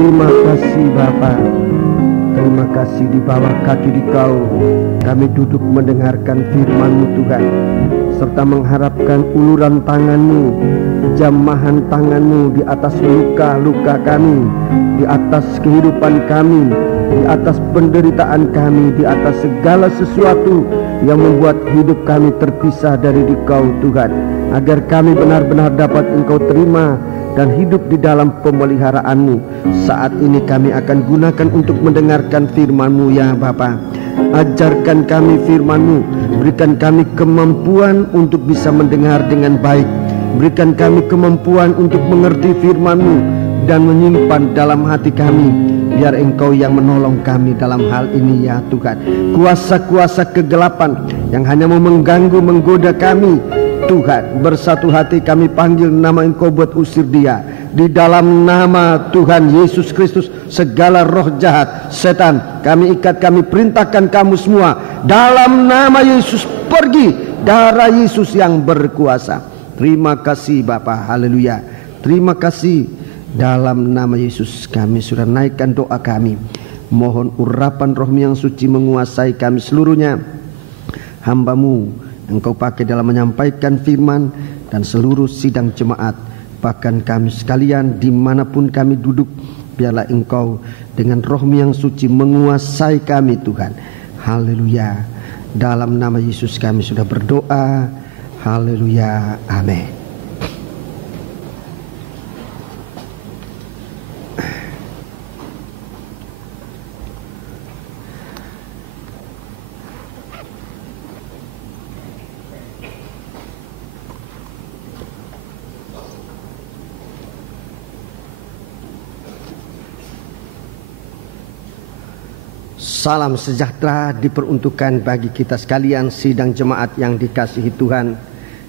Terima kasih Bapa. Terima kasih di bawah kaki Dikau kami duduk mendengarkan firman-Mu Tuhan, serta mengharapkan uluran tangan-Mu, jamahan tangan-Mu di atas luka-luka kami, di atas kehidupan kami, di atas penderitaan kami, di atas segala sesuatu yang membuat hidup kami terpisah dari Dikau Tuhan, agar kami benar-benar dapat Engkau terima dan hidup di dalam pemeliharaan-Mu. Saat ini kami akan gunakan untuk mendengarkan firman-Mu ya Bapa. Ajarkan kami firman-Mu, berikan kami kemampuan untuk bisa mendengar dengan baik, berikan kami kemampuan untuk mengerti firman-Mu dan menyimpan dalam hati kami. Biar Engkau yang menolong kami dalam hal ini ya Tuhan. Kuasa-kuasa kegelapan yang hanya mau mengganggu, menggoda kami, Tuhan, bersatu hati kami panggil nama Engkau buat usir dia. Di dalam nama Tuhan Yesus Kristus, segala roh jahat, setan, kami ikat, kami perintahkan kamu semua dalam nama Yesus, pergi. Darah Yesus yang berkuasa. Terima kasih Bapa, haleluya. Terima kasih. Dalam nama Yesus kami sudah naikkan doa kami. Mohon urapan roh-Mu yang suci menguasai kami seluruhnya. Hamba-Mu Engkau pakai dalam menyampaikan firman dan seluruh sidang jemaat, bahkan kami sekalian dimanapun kami duduk. Biarlah Engkau dengan roh-Mu yang suci menguasai kami Tuhan. Haleluya. Dalam nama Yesus kami sudah berdoa. Haleluya. Amin. Salam sejahtera diperuntukkan bagi kita sekalian sidang jemaat yang dikasihi Tuhan.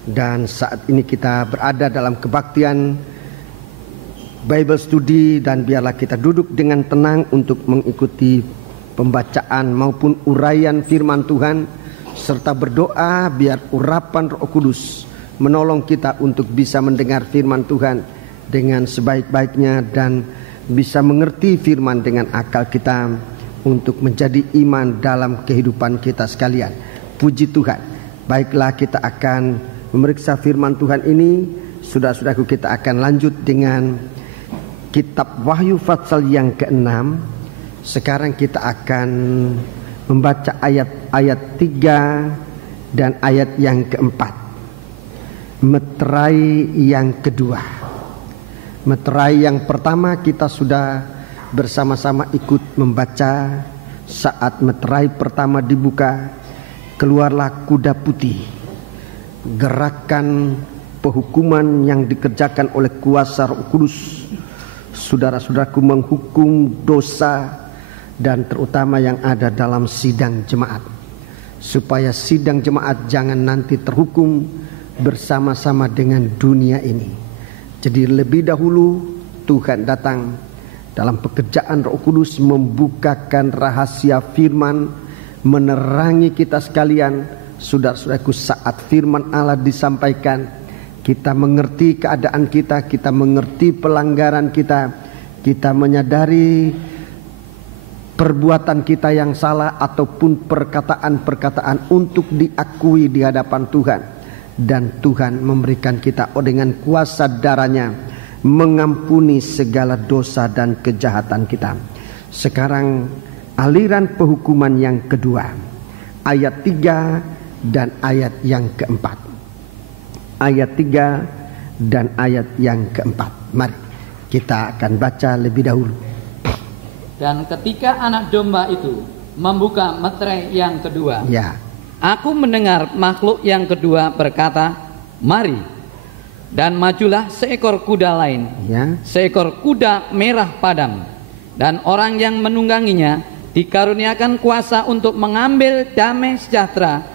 Dan saat ini kita berada dalam kebaktian Bible Study, dan biarlah kita duduk dengan tenang untuk mengikuti pembacaan maupun uraian firman Tuhan, serta berdoa biar urapan Roh Kudus menolong kita untuk bisa mendengar firman Tuhan dengan sebaik-baiknya dan bisa mengerti firman dengan akal kita, untuk menjadi iman dalam kehidupan kita sekalian. Puji Tuhan. Baiklah, kita akan memeriksa firman Tuhan ini. Saudara-saudaraku, kita akan lanjut dengan kitab Wahyu pasal yang ke-6. Sekarang kita akan membaca ayat-ayat 3 dan ayat yang ke-4. Meterai yang kedua. Meterai yang pertama kita sudah bersama-sama ikut membaca. Saat meterai pertama dibuka, keluarlah kuda putih. Gerakan penghukuman yang dikerjakan oleh kuasa Roh Kudus, saudara-saudaraku, menghukum dosa dan terutama yang ada dalam sidang jemaat, supaya sidang jemaat jangan nanti terhukum bersama-sama dengan dunia ini. Jadi lebih dahulu Tuhan datang dalam pekerjaan Roh Kudus membukakan rahasia firman, menerangi kita sekalian. Saudara-saudaraku, saat firman Allah disampaikan, kita mengerti keadaan kita, kita mengerti pelanggaran kita, kita menyadari perbuatan kita yang salah ataupun perkataan-perkataan untuk diakui di hadapan Tuhan. Dan Tuhan memberikan kita dengan kuasa darahnya mengampuni segala dosa dan kejahatan kita. Sekarang aliran penghukuman yang kedua, ayat 3 dan ayat yang keempat. Ayat 3 dan ayat yang keempat. Mari kita akan baca lebih dahulu. Dan ketika anak domba itu membuka meterai yang kedua, ya, aku mendengar makhluk yang kedua berkata, mari. Dan majulah seekor kuda lain, ya, seekor kuda merah padam, dan orang yang menungganginya dikaruniakan kuasa untuk mengambil damai sejahtera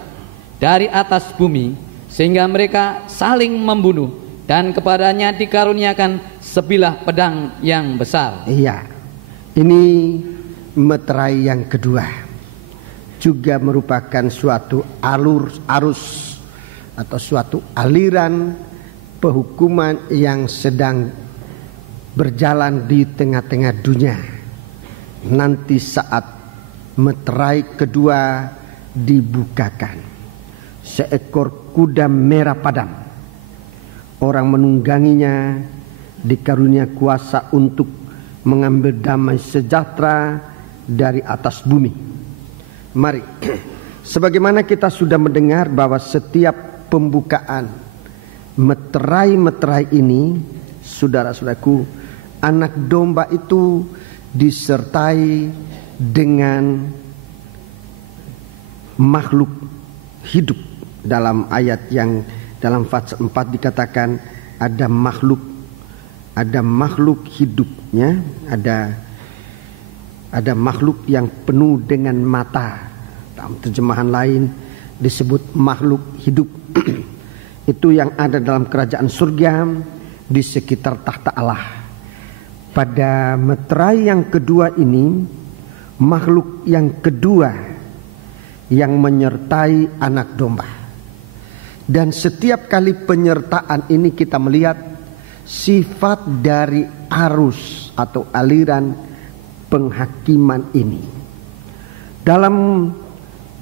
dari atas bumi, sehingga mereka saling membunuh, dan kepadanya dikaruniakan sebilah pedang yang besar. Iya, ini meterai yang kedua, juga merupakan suatu arus atau suatu aliran penghukuman yang sedang berjalan di tengah-tengah dunia. Nanti saat meterai kedua dibukakan, seekor kuda merah padam. Orang menungganginya dikarunia kuasa untuk mengambil damai sejahtera dari atas bumi. Mari, sebagaimana kita sudah mendengar bahwa setiap pembukaan meterai-meterai ini, saudara-saudaraku, anak domba itu disertai dengan makhluk hidup. Dalam ayat yang dalam pasal 4 dikatakan ada makhluk hidupnya, ada makhluk yang penuh dengan mata. Dalam terjemahan lain disebut makhluk hidup. Itu yang ada dalam kerajaan surga di sekitar tahta Allah. Pada meterai yang kedua ini, makhluk yang kedua yang menyertai anak domba. Dan setiap kali penyertaan ini kita melihat sifat dari arus atau aliran penghakiman ini. Dalam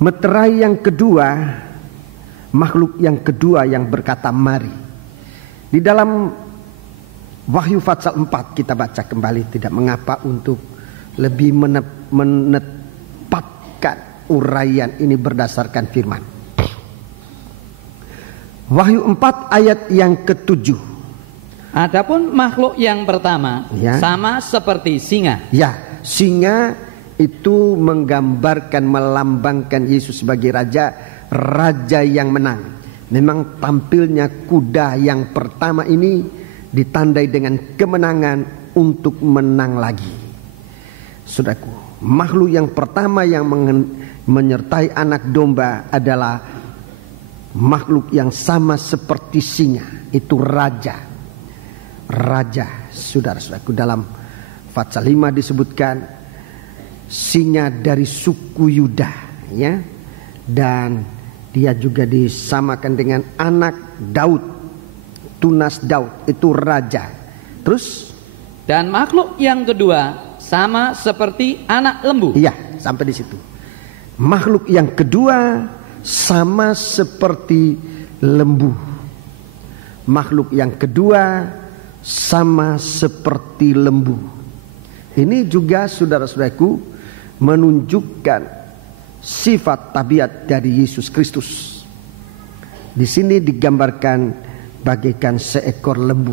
meterai yang kedua, makhluk yang kedua yang berkata mari. Di dalam Wahyu pasal 4 kita baca kembali, tidak mengapa untuk lebih menetapkan uraian ini berdasarkan firman. Wahyu 4 ayat yang ke-7. Adapun makhluk yang pertama sama seperti singa. Ya, singa itu menggambarkan, melambangkan Yesus sebagai raja yang menang. Memang tampilnya kuda yang pertama ini ditandai dengan kemenangan untuk menang lagi. Saudaraku, makhluk yang pertama yang menyertai anak domba adalah makhluk yang sama seperti singa. Itu raja, saudara-saudaraku. Dalam pasal 5 disebutkan singa dari suku Yuda, ya, dan dia juga disamakan dengan anak Daud, tunas Daud, itu raja. Terus, dan makhluk yang kedua sama seperti anak lembu. Iya, sampai di situ. Makhluk yang kedua sama seperti lembu. Makhluk yang kedua sama seperti lembu. Ini juga, saudara-saudaraku, menunjukkan sifat tabiat dari Yesus Kristus. Di sini digambarkan bagaikan seekor lembu.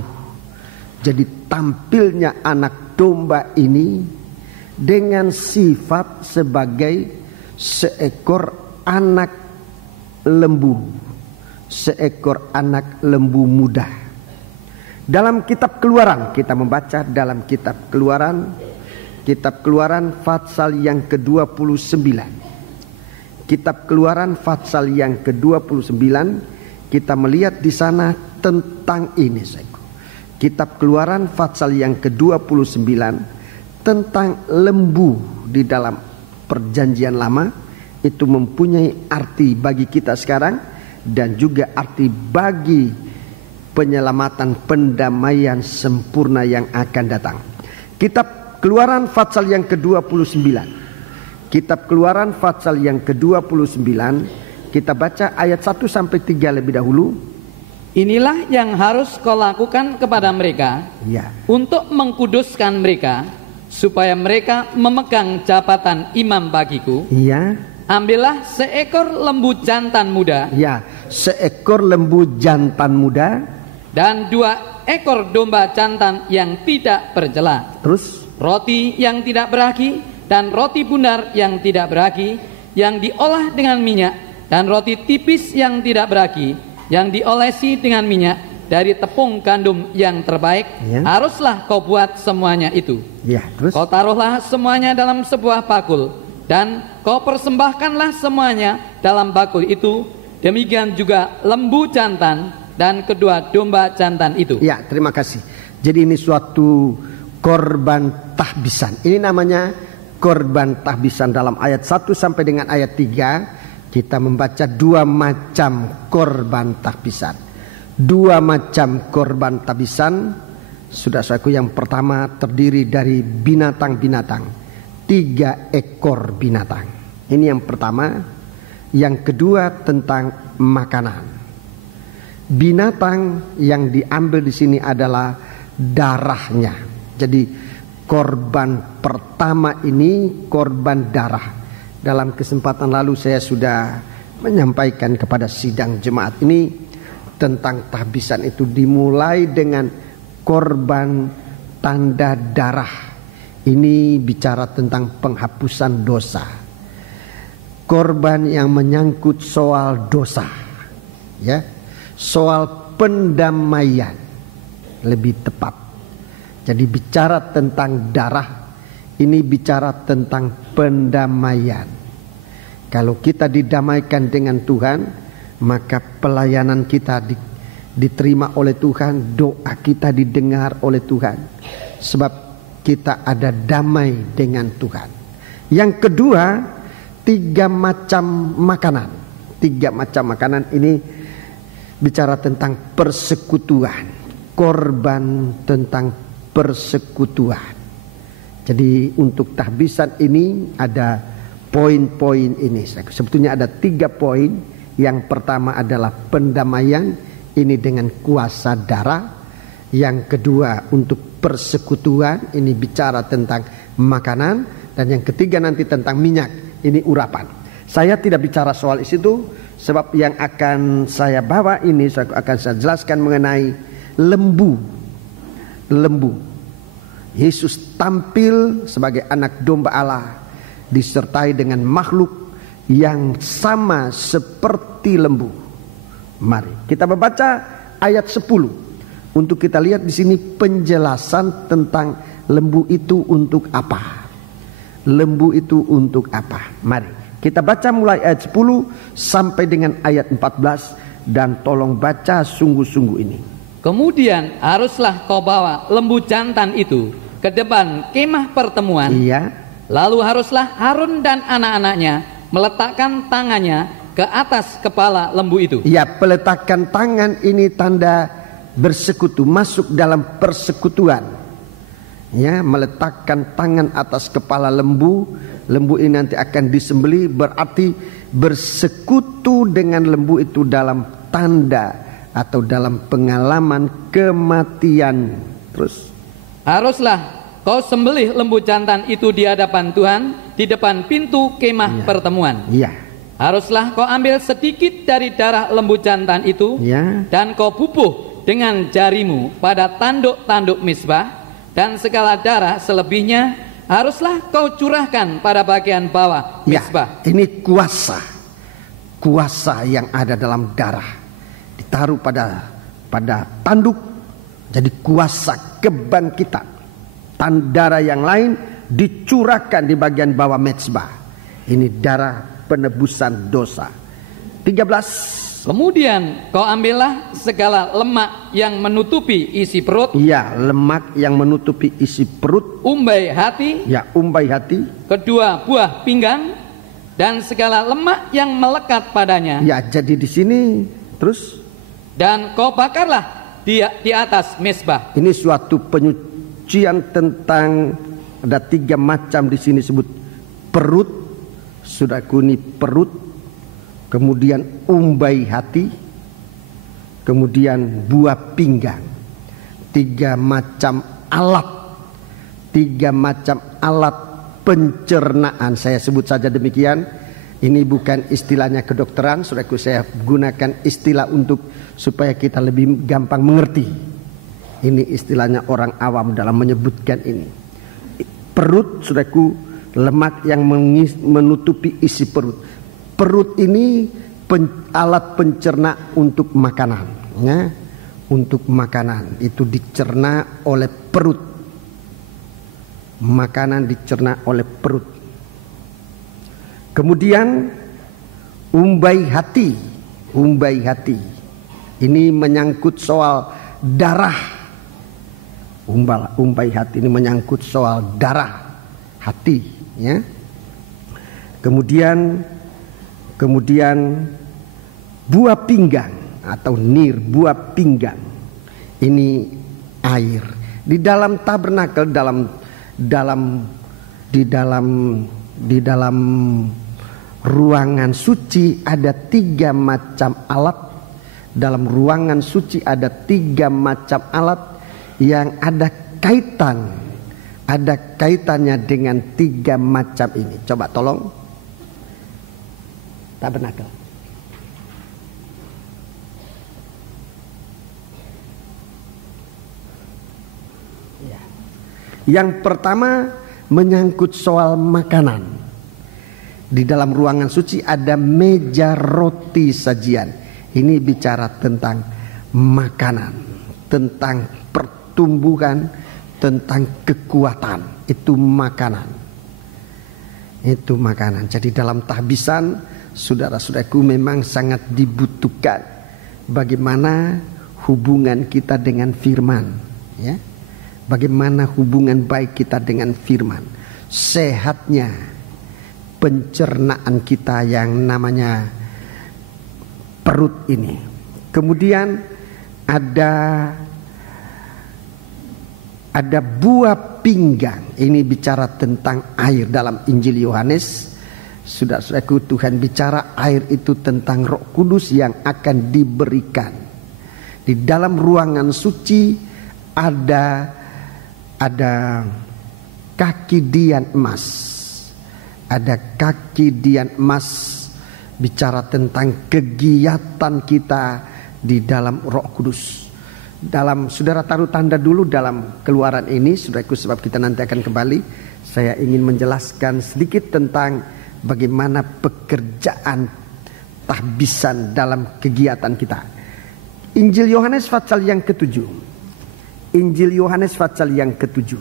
Jadi tampilnya anak domba ini dengan sifat sebagai seekor anak lembu, seekor anak lembu muda. Dalam kitab Keluaran, kita membaca dalam kitab Keluaran pasal yang ke-29. Kitab Keluaran pasal yang ke-29, kita melihat di sana tentang ini. Kitab Keluaran pasal yang ke-29 tentang lembu di dalam perjanjian lama itu mempunyai arti bagi kita sekarang dan juga arti bagi penyelamatan, pendamaian sempurna yang akan datang. Kitab Keluaran pasal yang ke-29. Kitab Keluaran pasal yang ke-29, kita baca ayat 1 sampai 3 lebih dahulu. Inilah yang harus kau lakukan kepada mereka, ya, untuk mengkuduskan mereka, supaya mereka memegang jabatan imam bagiku. Ya. Ambillah seekor lembu jantan muda. Ya, seekor lembu jantan muda. Dan 2 ekor domba jantan yang tidak bercela. Terus, roti yang tidak beragi dan roti bundar yang tidak beragi, yang diolah dengan minyak, dan roti tipis yang tidak beragi, yang diolesi dengan minyak dari tepung gandum yang terbaik. Ya. Haruslah kau buat semuanya itu. Ya, terus? Kau taruhlah semuanya dalam sebuah bakul, dan kau persembahkanlah semuanya dalam bakul itu. Demikian juga lembu jantan dan kedua domba jantan itu. Ya, terima kasih. Jadi ini suatu korban tahbisan. Ini namanya korban tahbisan. Dalam ayat 1 sampai dengan ayat 3 kita membaca 2 macam korban tahbisan. 2 macam korban tahbisan. Saudaraku, yang pertama terdiri dari binatang-binatang, 3 ekor binatang. Ini yang pertama. Yang kedua tentang makanan. Binatang yang diambil di sini adalah darahnya. Jadi korban pertama ini korban darah. Dalam kesempatan lalu saya sudah menyampaikan kepada sidang jemaat ini tentang tahbisan itu dimulai dengan korban tanda darah. Ini bicara tentang penghapusan dosa. Korban yang menyangkut soal dosa, ya, soal pendamaian lebih tepat. Jadi bicara tentang darah, ini bicara tentang pendamaian. Kalau kita didamaikan dengan Tuhan, maka pelayanan kita diterima oleh Tuhan, doa kita didengar oleh Tuhan, sebab kita ada damai dengan Tuhan. Yang kedua, 3 macam makanan. 3 macam makanan ini bicara tentang persekutuan, korban tentang persekutuan. Jadi untuk tahbisan ini ada poin-poin ini. Sebetulnya ada 3 poin. Yang pertama adalah pendamaian, ini dengan kuasa darah. Yang kedua untuk persekutuan, ini bicara tentang makanan. Dan yang ketiga nanti tentang minyak, ini urapan. Saya tidak bicara soal itu, sebab yang akan saya bawa ini akan saya jelaskan mengenai lembu. Lembu. Yesus tampil sebagai anak domba Allah, disertai dengan makhluk yang sama seperti lembu. Mari kita membaca ayat 10 untuk kita lihat di sini penjelasan tentang lembu itu untuk apa. Lembu itu untuk apa? Mari kita baca mulai ayat 10 sampai dengan ayat 14, dan tolong baca sungguh-sungguh ini. Kemudian haruslah kau bawa lembu jantan itu ke depan kemah pertemuan. Iya. Lalu haruslah Harun dan anak-anaknya meletakkan tangannya ke atas kepala lembu itu. Ya, peletakan tangan ini tanda bersekutu, masuk dalam persekutuan. Ya, meletakkan tangan atas kepala lembu. Lembu ini nanti akan disembelih, berarti bersekutu dengan lembu itu dalam tanda atau dalam pengalaman kematian. Terus haruslah kau sembelih lembu jantan itu di hadapan Tuhan, di depan pintu kemah pertemuan. Iya. Haruslah kau ambil sedikit dari darah lembu jantan itu, dan kau bubuh dengan jarimu pada tanduk-tanduk misbah, dan segala darah selebihnya haruslah kau curahkan pada bagian bawah misbah. Ini kuasa yang ada dalam darah, ditaruh pada tanduk, jadi kuasa kebangkitan. Darah yang lain dicurahkan di bagian bawah mezbah. Ini darah penebusan dosa. 13. Kemudian kau ambillah segala lemak yang menutupi isi perut. Ya, lemak yang menutupi isi perut. Umbai hati. Ya, umbai hati. Kedua buah pinggang dan segala lemak yang melekat padanya. Ya, jadi di sini terus. Dan kau bakarlah di atas mezbah. Ini suatu penyucian tentang ada 3 macam di sini sebut perut. Sudah kuni perut. Kemudian umbai hati, kemudian buah pinggang. 3 macam alat, 3 macam alat pencernaan. Saya sebut saja demikian. Ini bukan istilahnya kedokteran, saudaraku, saya gunakan istilah untuk supaya kita lebih gampang mengerti. Ini istilahnya orang awam dalam menyebutkan ini. Perut, saudaraku, lemak yang menutupi isi perut. Perut ini alat pencerna untuk makanan, ya. Untuk makanan itu dicerna oleh perut. Makanan dicerna oleh perut. Kemudian umbai hati. Umbai hati ini menyangkut soal darah. Umbai hati ini menyangkut soal darah hati, ya. Kemudian buah pinggang atau nir, buah pinggang ini air. Di dalam tabernakel, di dalam ruangan suci ada 3 macam alat. Dalam ruangan suci ada 3 macam alat yang ada kaitannya dengan 3 macam ini. Coba tolong tabernakel. Yang pertama menyangkut soal makanan. Di dalam ruangan suci ada meja roti sajian. Ini bicara tentang makanan, tentang pertumbuhan, tentang kekuatan. Itu makanan. Itu makanan. Jadi dalam tahbisan, saudara-saudaraku, memang sangat dibutuhkan bagaimana hubungan kita dengan firman, ya. Bagaimana hubungan baik kita dengan firman, sehatnya pencernaan kita yang namanya perut ini. Kemudian ada buah pinggang. Ini bicara tentang air dalam Injil Yohanes. Saudara-saudaraku, Tuhan bicara air itu tentang Roh Kudus yang akan diberikan. Di dalam ruangan suci ada kaki dian emas. Ada kaki dian emas, bicara tentang kegiatan kita di dalam Roh Kudus. Saudara taruh tanda dulu dalam Keluaran ini, saudaraku, sebab kita nanti akan kembali. Saya ingin menjelaskan sedikit tentang bagaimana pekerjaan tahbisan dalam kegiatan kita. Injil Yohanes pasal yang ke-7. Injil Yohanes pasal yang ke-7.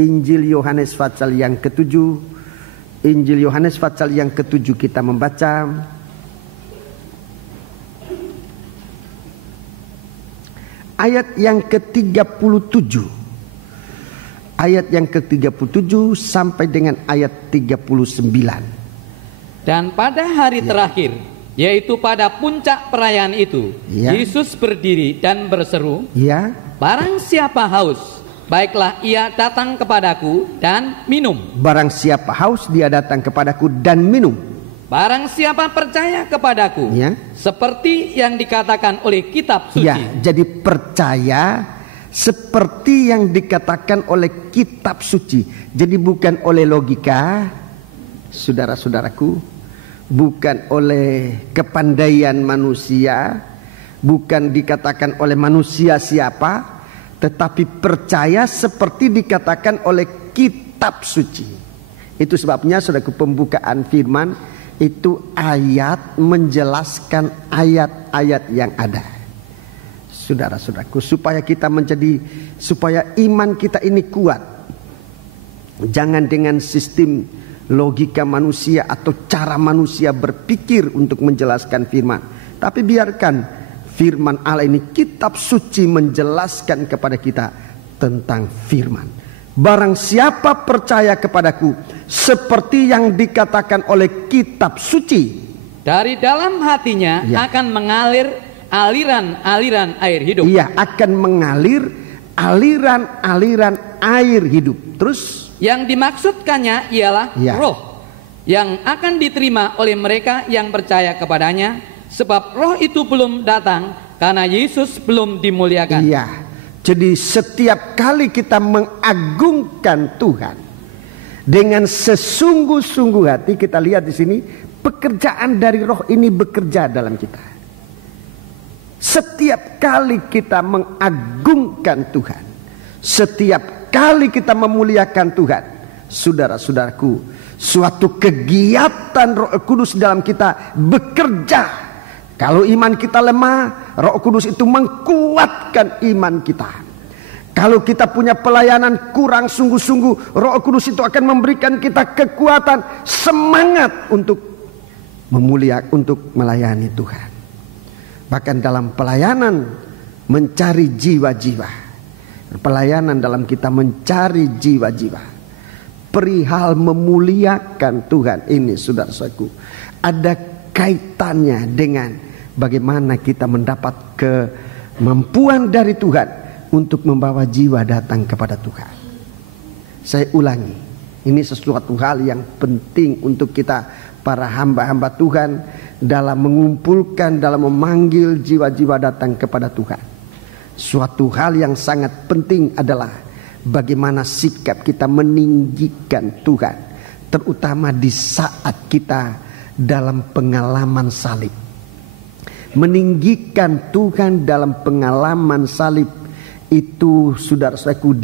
Injil Yohanes pasal yang ke-7. Injil Yohanes pasal yang ke-7 kita membaca ayat yang ke-37. Ayat yang ke-37 sampai dengan ayat 39. Dan pada hari terakhir, yaitu pada puncak perayaan itu, Yesus berdiri dan berseru, barang siapa haus, baiklah ia datang kepadaku dan minum. Barang siapa haus, dia datang kepadaku dan minum. Barang siapa percaya kepadaku, seperti yang dikatakan oleh kitab suci. Jadi percaya seperti yang dikatakan oleh kitab suci. Jadi bukan oleh logika, saudara-saudaraku, bukan oleh kepandaian manusia, bukan dikatakan oleh manusia siapa, tetapi percaya seperti dikatakan oleh kitab suci. Itu sebabnya, saudaraku, pembukaan firman itu ayat menjelaskan ayat-ayat yang ada. Saudara-saudaraku, supaya iman kita ini kuat. Jangan dengan sistem logika manusia atau cara manusia berpikir untuk menjelaskan firman, tapi biarkan firman Allah ini, kitab suci, menjelaskan kepada kita tentang firman. Barang siapa percaya kepadaku, seperti yang dikatakan oleh kitab suci, dari dalam hatinya akan mengalir aliran-aliran air hidup. Akan mengalir aliran-aliran air hidup. Terus yang dimaksudkannya ialah roh yang akan diterima oleh mereka yang percaya kepadanya, sebab roh itu belum datang karena Yesus belum dimuliakan. Jadi setiap kali kita mengagungkan Tuhan dengan sesungguh-sungguh hati, kita lihat di sini pekerjaan dari roh ini bekerja dalam kita. Setiap kali kita mengagungkan Tuhan, setiap kali kita memuliakan Tuhan, saudara-saudaraku, suatu kegiatan Roh Kudus dalam kita bekerja. Kalau iman kita lemah, Roh Kudus itu mengkuatkan iman kita. Kalau kita punya pelayanan kurang sungguh-sungguh, Roh Kudus itu akan memberikan kita kekuatan, semangat untuk melayani Tuhan. Bahkan dalam pelayanan mencari jiwa-jiwa, pelayanan dalam kita mencari jiwa-jiwa, perihal memuliakan Tuhan ini, saudara-saudaraku, ada kaitannya dengan bagaimana kita mendapat kemampuan dari Tuhan untuk membawa jiwa datang kepada Tuhan. Saya ulangi, ini sesuatu hal yang penting untuk kita para hamba-hamba Tuhan dalam mengumpulkan, dalam memanggil jiwa-jiwa datang kepada Tuhan. Suatu hal yang sangat penting adalah bagaimana sikap kita meninggikan Tuhan, terutama di saat kita dalam pengalaman salib. Meninggikan Tuhan dalam pengalaman salib itu, saudara-saudaraku,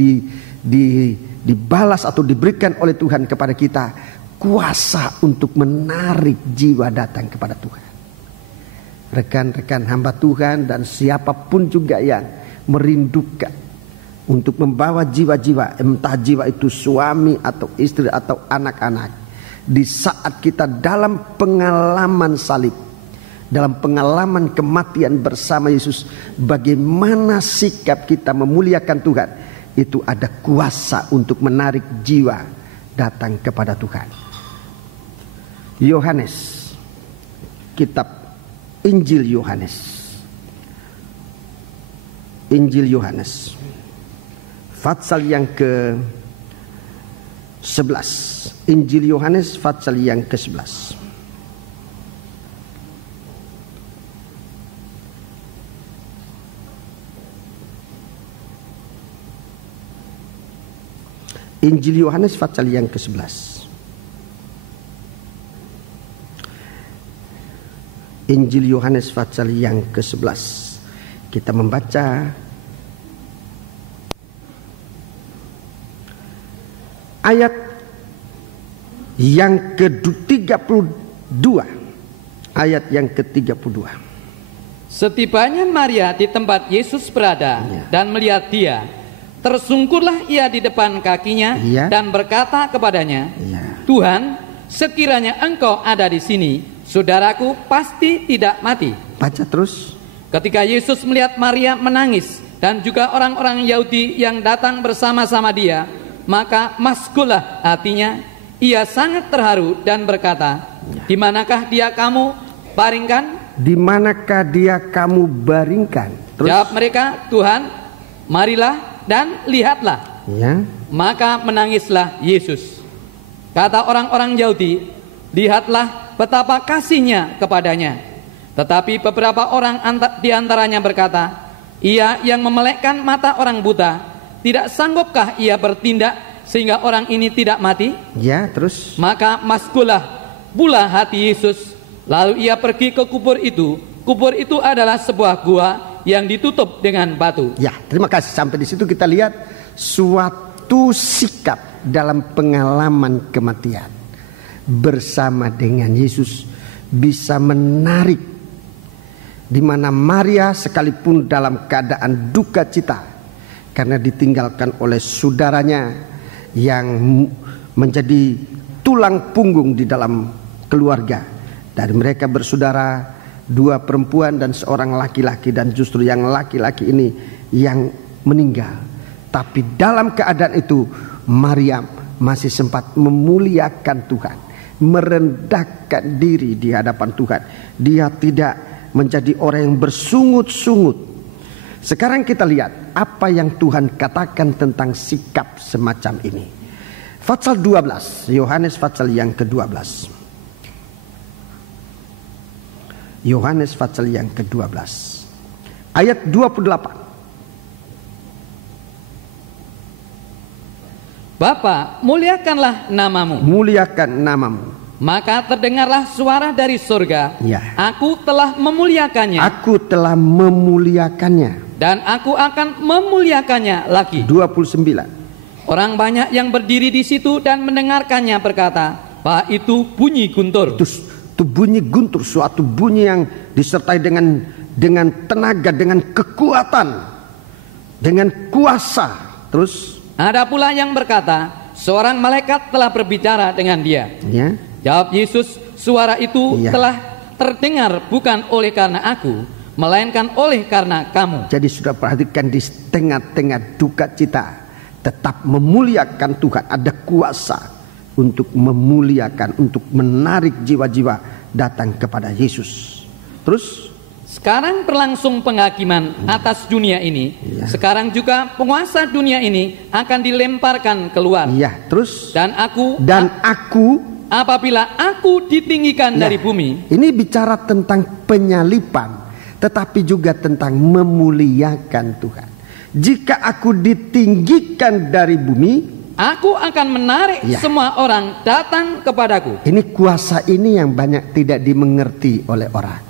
dibalas atau diberikan oleh Tuhan kepada kita kuasa untuk menarik jiwa datang kepada Tuhan. Rekan-rekan hamba Tuhan dan siapapun juga yang merindukan untuk membawa jiwa-jiwa, entah jiwa itu suami atau istri atau anak-anak, di saat kita dalam pengalaman salib, dalam pengalaman kematian bersama Yesus, bagaimana sikap kita memuliakan Tuhan, itu ada kuasa untuk menarik jiwa datang kepada Tuhan. Yohanes, kitab Injil Yohanes Fatsal yang ke-11. Injil Yohanes Fatsal yang ke-11. Injil Yohanes Fatsal yang ke-11. Injil Yohanes Fatsal yang ke-11. Kita membaca ayat yang ke-32. Ayat yang ke-32. Setibanya Maria di tempat Yesus berada dan melihat dia, tersungkurlah ia di depan kakinya dan berkata kepadanya, Tuhan, sekiranya engkau ada di sini, saudaraku pasti tidak mati. Baca terus. Ketika Yesus melihat Maria menangis dan juga orang-orang Yahudi yang datang bersama-sama dia, maka maskullah hatinya, ia sangat terharu dan berkata, di manakah dia kamu baringkan? Di manakah dia kamu baringkan? Terus. Jawab mereka, Tuhan, marilah dan lihatlah. Maka menangislah Yesus. Kata orang-orang Yahudi, lihatlah betapa kasihnya kepadanya. Tetapi beberapa orang di antaranya berkata, ia yang memelekkan mata orang buta, tidak sanggupkah ia bertindak sehingga orang ini tidak mati? Terus. Maka maskulah pula hati Yesus. Lalu ia pergi ke kubur itu. Kubur itu adalah sebuah gua yang ditutup dengan batu. Terima kasih. Sampai di situ kita lihat suatu sikap dalam pengalaman kematian bersama dengan Yesus bisa menarik, di mana Maria sekalipun dalam keadaan duka cita karena ditinggalkan oleh saudaranya yang menjadi tulang punggung di dalam keluarga. Dari mereka bersaudara, 2 perempuan dan seorang laki-laki, dan justru yang laki-laki ini yang meninggal. Tapi dalam keadaan itu Maryam masih sempat memuliakan Tuhan, merendahkan diri di hadapan Tuhan. Dia tidak menjadi orang yang bersungut-sungut. Sekarang kita lihat apa yang Tuhan katakan tentang sikap semacam ini. Fatsal 12, Yohanes Fatsal yang ke-12. Yohanes Fatsal yang ke-12 ayat 28. Bapa, muliakanlah namamu. Muliakan namamu. Maka terdengarlah suara dari surga. Aku telah memuliakannya. Aku telah memuliakannya. Dan aku akan memuliakannya lagi. 29. Orang banyak yang berdiri di situ dan mendengarkannya berkata, Pak, itu bunyi guntur. Itu bunyi guntur, suatu bunyi yang disertai dengan tenaga, dengan kekuatan, dengan kuasa. Terus ada pula yang berkata, seorang malaikat telah berbicara dengan dia. Jawab Yesus, suara itu telah terdengar bukan oleh karena aku, melainkan oleh karena kamu. Jadi sudah perhatikan, di tengah-tengah duka cita tetap memuliakan Tuhan. Ada kuasa untuk memuliakan, untuk menarik jiwa-jiwa datang kepada Yesus. Terus Sekarang berlangsung penghakiman atas dunia ini. Sekarang juga penguasa dunia ini akan dilemparkan keluar. Iya, terus. Dan aku apabila aku ditinggikan dari bumi. Ini bicara tentang penyalipan, tetapi juga tentang memuliakan Tuhan. Jika aku ditinggikan dari bumi, aku akan menarik semua orang datang kepadaku. Ini kuasa ini yang banyak tidak dimengerti oleh orang.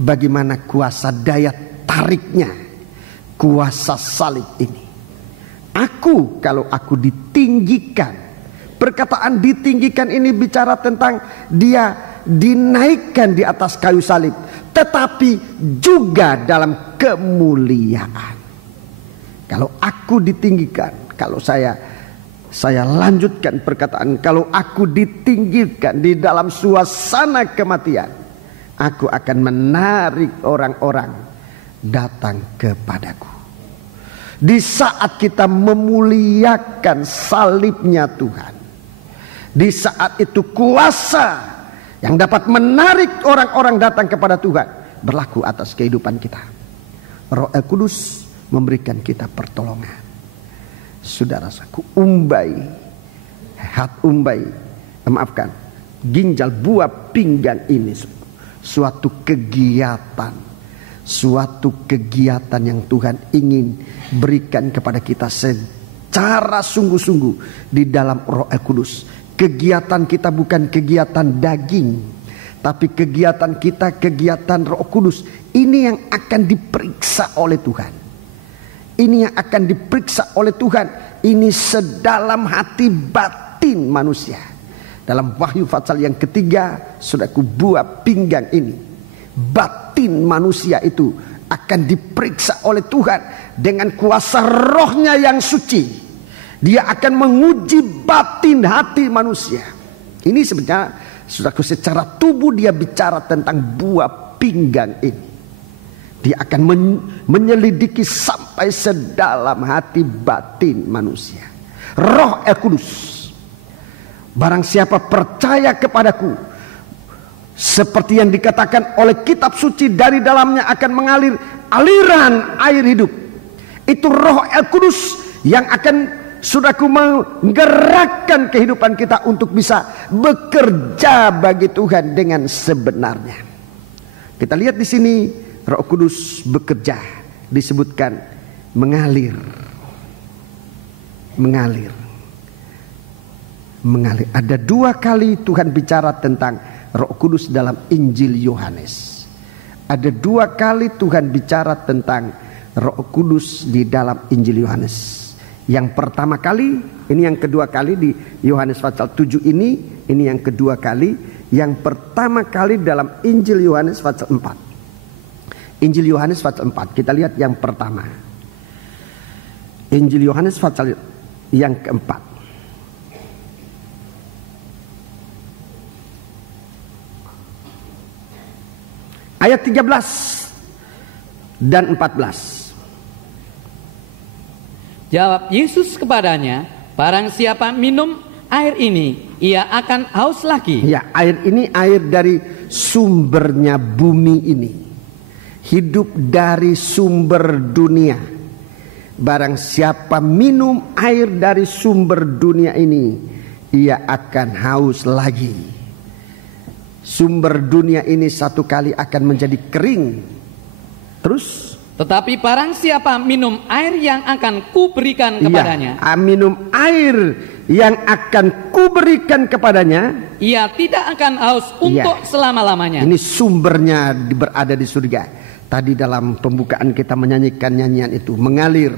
Bagaimana kuasa daya tariknya, kuasa salib ini. Kalau aku ditinggikan, perkataan ditinggikan ini bicara tentang dia dinaikkan di atas kayu salib, tetapi juga dalam kemuliaan. Kalau aku ditinggikan, kalau saya lanjutkan perkataan, kalau aku ditinggikan di dalam suasana kematian, aku akan menarik orang-orang datang kepadaku. Di saat kita memuliakan salibnya Tuhan, di saat itu kuasa yang dapat menarik orang-orang datang kepada Tuhan berlaku atas kehidupan kita. Roh Kudus memberikan kita pertolongan. Saudara-saudaraku, ginjal buah pinggang ini suatu kegiatan yang Tuhan ingin berikan kepada kita secara sungguh-sungguh di dalam Roh Kudus. Kegiatan kita bukan kegiatan daging, tapi kegiatan kita kegiatan Roh Kudus. Ini yang akan diperiksa oleh Tuhan. Ini yang akan diperiksa oleh Tuhan. Ini sedalam hati batin manusia. Dalam Wahyu pasal yang ketiga, saudaraku, buah pinggang ini, batin manusia itu akan diperiksa oleh Tuhan dengan kuasa rohnya yang suci. Dia akan menguji batin hati manusia. Ini sebenarnya, saudaraku, secara tubuh dia bicara tentang buah pinggang ini. Dia akan menyelidiki sampai sedalam hati batin manusia. Roh Kudus, barang siapa percaya kepadaku, seperti yang dikatakan oleh kitab suci, dari dalamnya akan mengalir aliran air hidup. Itu Roh Kudus yang akan, saudaraku, menggerakkan kehidupan kita untuk bisa bekerja bagi Tuhan dengan sebenarnya. Kita lihat di sini Roh Kudus bekerja, disebutkan mengalir. Ada 2 kali Tuhan bicara tentang Roh Kudus dalam Injil Yohanes. Ada 2 kali Tuhan bicara tentang Roh Kudus di dalam Injil Yohanes. Yang pertama kali, ini yang kedua kali di Yohanes pasal 7 ini yang kedua kali. Yang pertama kali dalam Injil Yohanes pasal 4. Injil Yohanes pasal 4, kita lihat yang pertama. Injil Yohanes pasal yang keempat. Ayat 13 dan 14. Jawab Yesus kepadanya, barang siapa minum air ini, ia akan haus lagi. Ya, air ini air dari sumbernya bumi ini. Hidup dari sumber dunia. Barang siapa minum air dari sumber dunia ini, ia akan haus lagi. Sumber dunia ini satu kali akan menjadi kering. Terus, tetapi barang siapa minum air yang akan kuberikan kepadanya, minum air yang akan kuberikan kepadanya, ia tidak akan haus untuk selama-lamanya. Ini sumbernya berada di surga. Tadi dalam pembukaan kita menyanyikan nyanyian itu, mengalir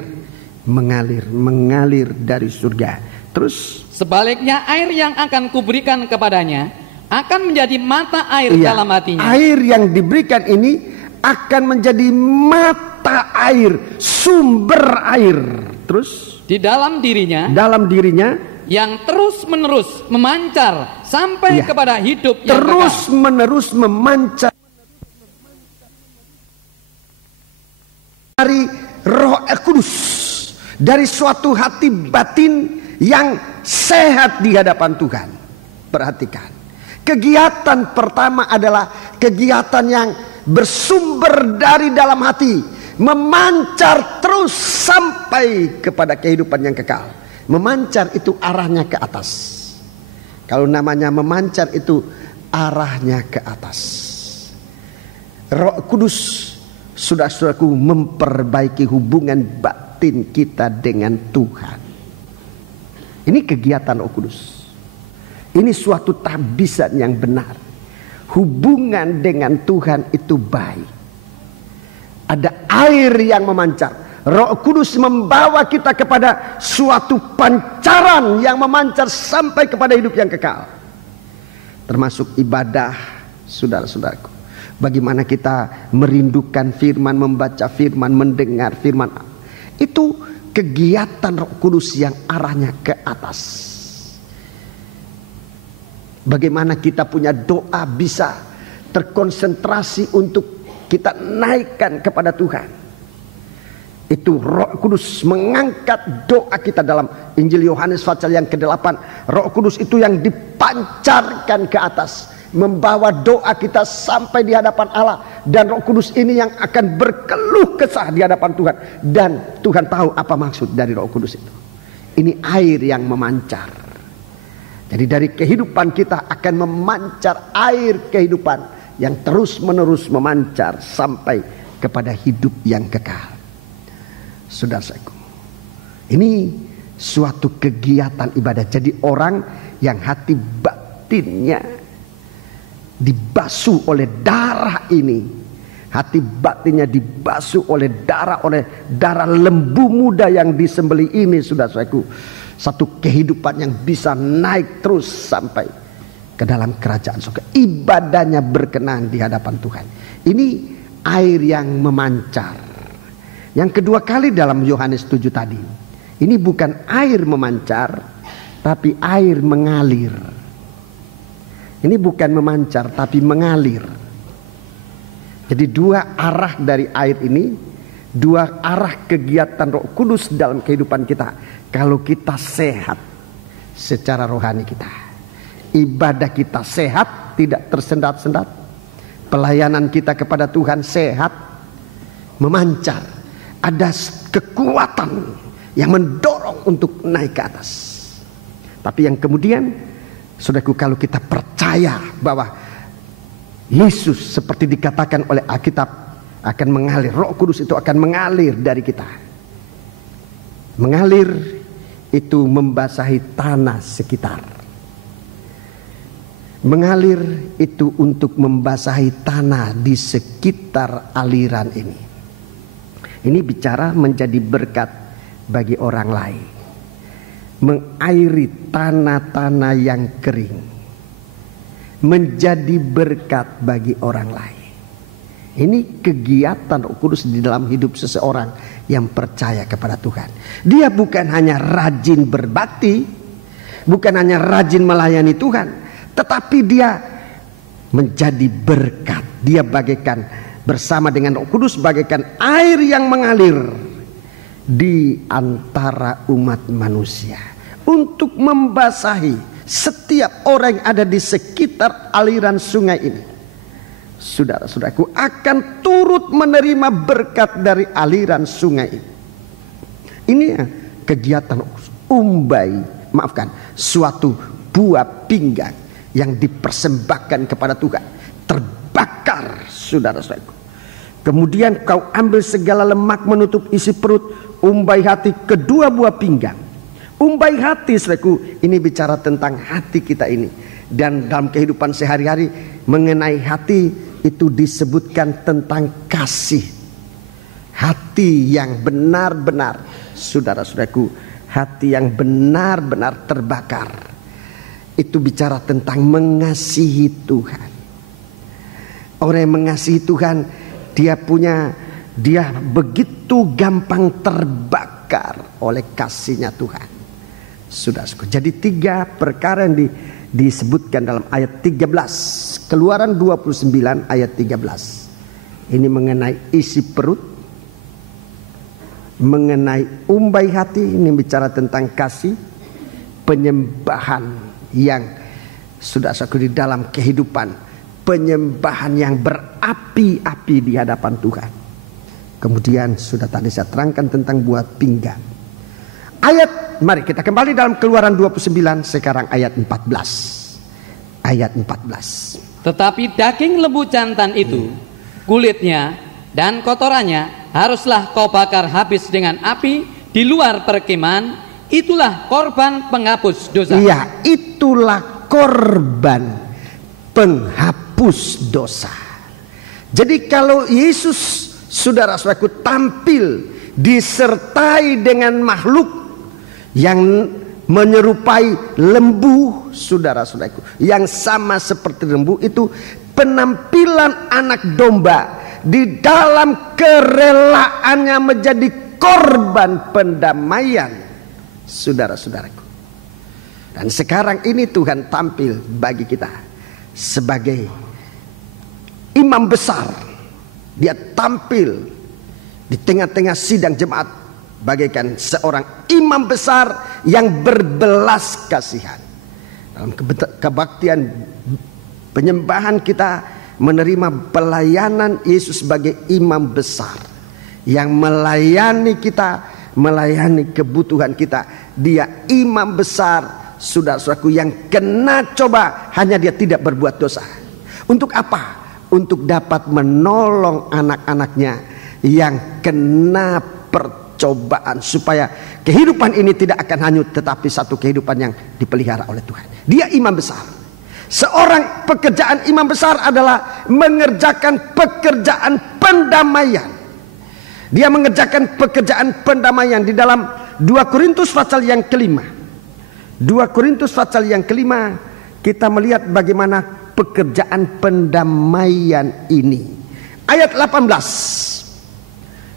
dari surga. Terus, sebaliknya air yang akan kuberikan kepadanya akan menjadi mata air dalam hatinya. Air yang diberikan ini akan menjadi mata air, sumber air. Terus, di dalam dirinya yang terus menerus memancar sampai kepada hidup yang terus menerus memancar dari Roh Kudus, dari suatu hati batin yang sehat di hadapan Tuhan. Perhatikan, kegiatan pertama adalah kegiatan yang bersumber dari dalam hati, memancar terus sampai kepada kehidupan yang kekal. Memancar itu arahnya ke atas. Kalau namanya memancar itu arahnya ke atas. Roh Kudus, saudara-saudaraku, memperbaiki hubungan batin kita dengan Tuhan. Ini kegiatan Roh Kudus. Ini suatu tabisan yang benar. Hubungan dengan Tuhan itu baik. Ada air yang memancar. Roh Kudus membawa kita kepada suatu pancaran yang memancar sampai kepada hidup yang kekal. Termasuk ibadah, saudara-saudaraku. Bagaimana kita merindukan firman, membaca firman, mendengar firman. Itu kegiatan Roh Kudus yang arahnya ke atas. Bagaimana kita punya doa bisa terkonsentrasi untuk kita naikkan kepada Tuhan. Itu Roh Kudus mengangkat doa kita dalam Injil Yohanes pasal yang ke-8. Roh Kudus itu yang dipancarkan ke atas, membawa doa kita sampai di hadapan Allah. Dan Roh Kudus ini yang akan berkeluh kesah di hadapan Tuhan. Dan Tuhan tahu apa maksud dari Roh Kudus itu. Ini air yang memancar. Jadi dari kehidupan kita akan memancar air kehidupan yang terus menerus memancar sampai kepada hidup yang kekal. Saudara-saudaraku, ini suatu kegiatan ibadah. Jadi orang yang hati batinnya dibasuh oleh darah ini, hati batinnya dibasuh oleh darah lembu muda yang disembelih ini, saudara-saudaraku, satu kehidupan yang bisa naik terus sampai ke dalam kerajaan surga. Ibadahnya berkenan di hadapan Tuhan. Ini air yang memancar. Yang kedua kali dalam Yohanes 7 tadi, ini bukan air memancar, tapi air mengalir. Ini bukan memancar, tapi mengalir. Jadi dua arah dari air ini, dua arah kegiatan Roh Kudus dalam kehidupan kita. Kalau kita sehat secara rohani kita, ibadah kita sehat, tidak tersendat-sendat, pelayanan kita kepada Tuhan sehat, memancar, ada kekuatan yang mendorong untuk naik ke atas. Tapi yang kemudian, saudaraku, kalau kita percaya bahwa Yesus seperti dikatakan oleh Alkitab akan mengalir, Roh Kudus itu akan mengalir dari kita. Mengalir itu membasahi tanah sekitar. Mengalir itu untuk membasahi tanah di sekitar aliran ini. Ini bicara menjadi berkat bagi orang lain. Mengairi tanah-tanah yang kering, menjadi berkat bagi orang lain. Ini kegiatan Roh Kudus di dalam hidup seseorang yang percaya kepada Tuhan. Dia bukan hanya rajin berbakti, bukan hanya rajin melayani Tuhan, tetapi dia menjadi berkat. Dia bagaikan bersama dengan Roh Kudus bagaikan air yang mengalir di antara umat manusia untuk membasahi setiap orang yang ada di sekitar aliran sungai ini. Saudara-saudaraku akan turut menerima berkat dari aliran sungai ini. Ini kegiatan suatu buah pinggang yang dipersembahkan kepada Tuhan, terbakar, saudara-saudaraku. Kemudian kau ambil segala lemak menutup isi perut, umbai hati kedua buah pinggang. Umbai hati, saudaraku, ini bicara tentang hati kita ini. Dan dalam kehidupan sehari-hari mengenai hati itu disebutkan tentang kasih. Hati yang benar-benar, saudara-saudaraku, hati yang benar-benar terbakar. Itu bicara tentang mengasihi Tuhan. Orang yang mengasihi Tuhan, dia begitu gampang terbakar oleh kasihnya Tuhan. Saudara-saudaraku, jadi 3 perkara yang disebutkan dalam ayat 13, Keluaran 29 ayat 13. Ini mengenai isi perut, mengenai umbai hati, ini bicara tentang kasih, penyembahan yang sudah di dalam kehidupan penyembahan yang berapi-api di hadapan Tuhan. Kemudian sudah tadi saya terangkan tentang buah pinggang. Mari kita kembali dalam Keluaran 29 sekarang ayat 14. Ayat 14. Tetapi daging lembu jantan itu, kulitnya dan kotorannya haruslah kau bakar habis dengan api di luar perkemahan. Itulah korban penghapus dosa. Iya, itulah korban penghapus dosa. Jadi kalau Yesus, saudara-saudaraku, tampil disertai dengan makhluk yang menyerupai lembu, saudara-saudaraku, yang sama seperti lembu, itu penampilan anak domba di dalam kerelaannya menjadi korban pendamaian, saudara-saudaraku. Dan sekarang ini Tuhan tampil bagi kita sebagai imam besar. Dia tampil di tengah-tengah sidang jemaat bagaikan seorang imam besar yang berbelas kasihan. Dalam kebaktian penyembahan kita menerima pelayanan Yesus sebagai imam besar yang melayani kita, melayani kebutuhan kita. Dia imam besar, saudara-saudaraku, yang kena coba, hanya dia tidak berbuat dosa. Untuk apa? Untuk dapat menolong anak-anaknya yang kena percobaan, supaya kehidupan ini tidak akan hanyut, tetapi satu kehidupan yang dipelihara oleh Tuhan. Dia imam besar. Seorang pekerjaan imam besar adalah mengerjakan pekerjaan pendamaian. Dia mengerjakan pekerjaan pendamaian di dalam 2 Korintus pasal yang kelima. 2 Korintus pasal yang kelima, kita melihat bagaimana pekerjaan pendamaian ini. Ayat 18.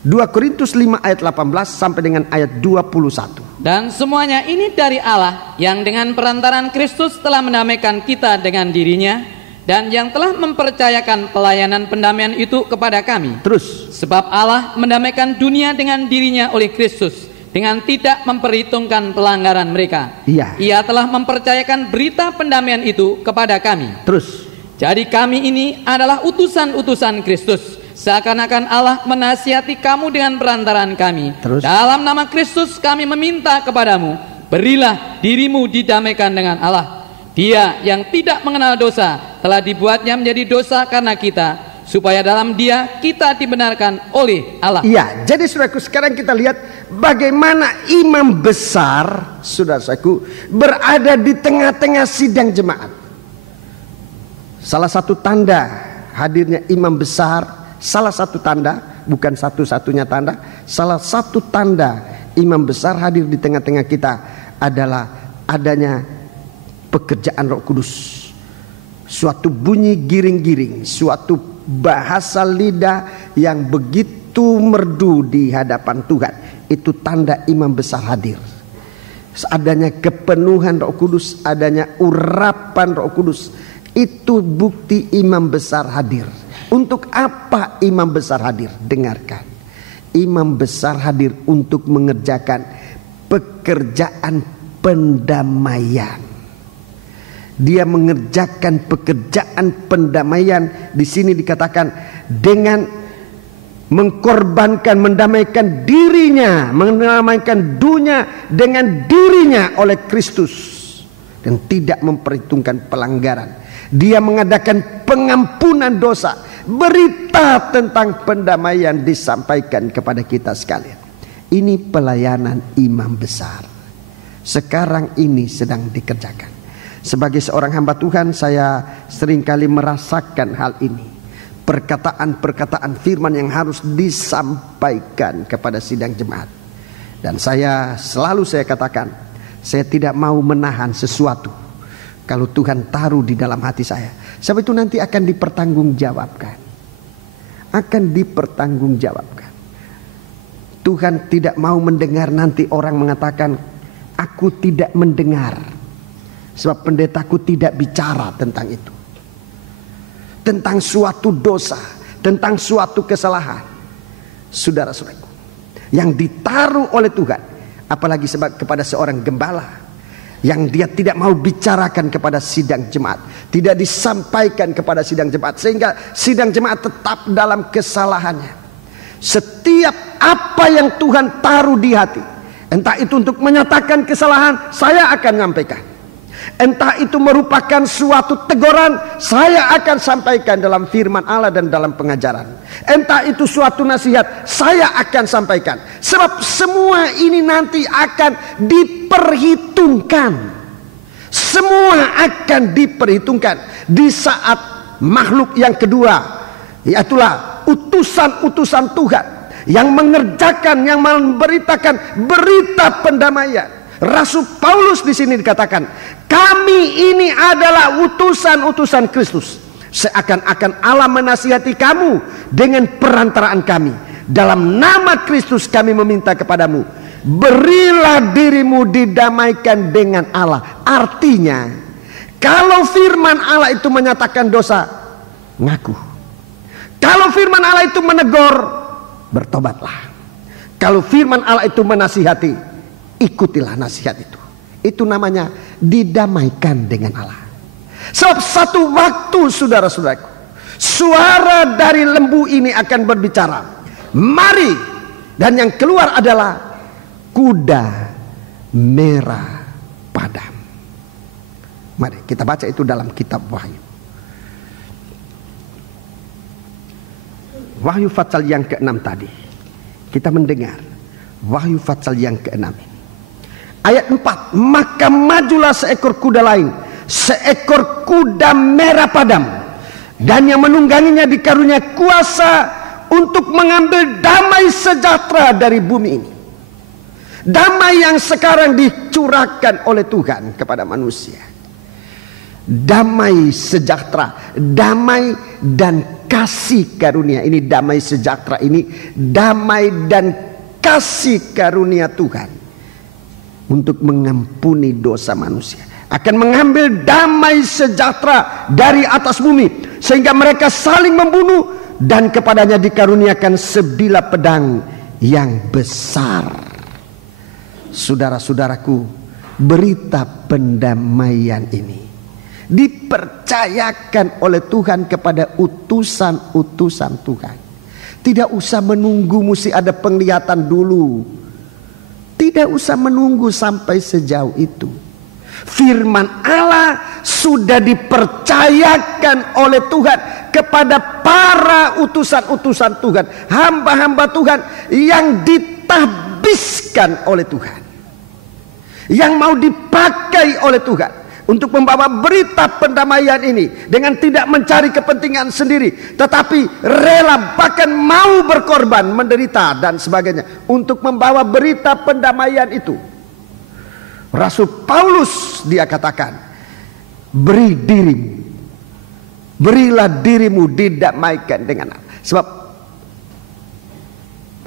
2 Korintus 5 ayat 18 sampai dengan ayat 21. Dan semuanya ini dari Allah, yang dengan perantaran Kristus telah mendamaikan kita dengan dirinya, dan yang telah mempercayakan pelayanan pendamaian itu kepada kami. Terus. Sebab Allah mendamaikan dunia dengan dirinya oleh Kristus, dengan tidak memperhitungkan pelanggaran mereka. Iya. Ia telah mempercayakan berita pendamaian itu kepada kami. Terus. Jadi kami ini adalah utusan-utusan Kristus, seakan-akan Allah menasihati kamu dengan perantaran kami. Terus. Dalam nama Kristus kami meminta kepadamu, berilah dirimu didamaikan dengan Allah. Dia yang tidak mengenal dosa telah dibuatnya menjadi dosa karena kita, supaya dalam Dia kita dibenarkan oleh Allah. Iya, jadi saudaraku, sekarang kita lihat bagaimana imam besar, saudaraku, berada di tengah-tengah sidang jemaat. Salah satu tanda hadirnya imam besar, salah satu tanda, bukan satu-satunya tanda, salah satu tanda imam besar hadir di tengah-tengah kita adalah adanya pekerjaan Roh Kudus. Suatu bunyi giring-giring, suatu bahasa lidah yang begitu merdu di hadapan Tuhan, itu tanda imam besar hadir. Adanya kepenuhan Roh Kudus, adanya urapan Roh Kudus, itu bukti imam besar hadir. Untuk apa imam besar hadir? Dengarkan. Imam besar hadir untuk mengerjakan pekerjaan pendamaian. Dia mengerjakan pekerjaan pendamaian. Di sini dikatakan dengan mengkorbankan, mendamaikan dirinya, mendamaikan dunia dengan dirinya oleh Kristus, dan tidak memperhitungkan pelanggaran. Dia mengadakan pengampunan dosa. Berita tentang pendamaian disampaikan kepada kita sekalian. Ini pelayanan imam besar. Sekarang ini sedang dikerjakan. Sebagai seorang hamba Tuhan, saya seringkali merasakan hal ini. Perkataan-perkataan firman yang harus disampaikan kepada sidang jemaat. Dan selalu saya katakan, saya tidak mau menahan sesuatu. Kalau Tuhan taruh di dalam hati saya, sebab itu nanti akan dipertanggungjawabkan. Akan dipertanggungjawabkan. Tuhan tidak mau mendengar nanti orang mengatakan, aku tidak mendengar, sebab pendetaku tidak bicara tentang itu. Tentang suatu dosa, tentang suatu kesalahan. Saudara-saudaraku, yang ditaruh oleh Tuhan, apalagi sebab kepada seorang gembala yang dia tidak mau bicarakan kepada sidang jemaat, tidak disampaikan kepada sidang jemaat, sehingga sidang jemaat tetap dalam kesalahannya. Setiap apa yang Tuhan taruh di hati, entah itu untuk menyatakan kesalahan, saya akan nyampaikan. Entah itu merupakan suatu teguran, saya akan sampaikan dalam firman Allah dan dalam pengajaran. Entah itu suatu nasihat, saya akan sampaikan. Sebab semua ini nanti akan diperhitungkan. Semua akan diperhitungkan di saat makhluk yang kedua, yaitulah utusan-utusan Tuhan yang mengerjakan, yang memberitakan berita pendamaian. Rasul Paulus di sini dikatakan, kami ini adalah utusan-utusan Kristus. Seakan-akan Allah menasihati kamu dengan perantaraan kami. Dalam nama Kristus kami meminta kepadamu, berilah dirimu didamaikan dengan Allah. Artinya, kalau firman Allah itu menyatakan dosa, ngaku. Kalau firman Allah itu menegur, bertobatlah. Kalau firman Allah itu menasihati, ikutilah nasihat itu. Itu namanya didamaikan dengan Allah. Sebab satu waktu, saudara-saudaraku, suara dari lembu ini akan berbicara, mari. Dan yang keluar adalah kuda merah padam. Mari kita baca itu dalam kitab Wahyu. Wahyu pasal yang ke-6 tadi. Kita mendengar Wahyu pasal yang ke-6 ini. Ayat 4, maka majulah seekor kuda lain, seekor kuda merah padam, dan yang menungganginya dikarunia kuasa untuk mengambil damai sejahtera dari bumi ini. Damai yang sekarang dicurahkan oleh Tuhan kepada manusia. Damai sejahtera, damai dan kasih karunia. Ini damai sejahtera, ini damai dan kasih karunia Tuhan untuk mengampuni dosa manusia, akan mengambil damai sejahtera dari atas bumi, sehingga mereka saling membunuh, dan kepadanya dikaruniakan sebilah pedang yang besar. Saudara-saudaraku, berita pendamaian ini dipercayakan oleh Tuhan kepada utusan-utusan Tuhan. Tidak usah menunggu mesti ada penglihatan dulu. Tidak usah menunggu sampai sejauh itu. Firman Allah sudah dipercayakan oleh Tuhan kepada para utusan-utusan Tuhan, hamba-hamba Tuhan yang ditahbiskan oleh Tuhan, yang mau dipakai oleh Tuhan untuk membawa berita pendamaian ini dengan tidak mencari kepentingan sendiri, tetapi rela bahkan mau berkorban, menderita dan sebagainya untuk membawa berita pendamaian itu. Rasul Paulus dia katakan, berilah dirimu didamaikan dengan Allah. Sebab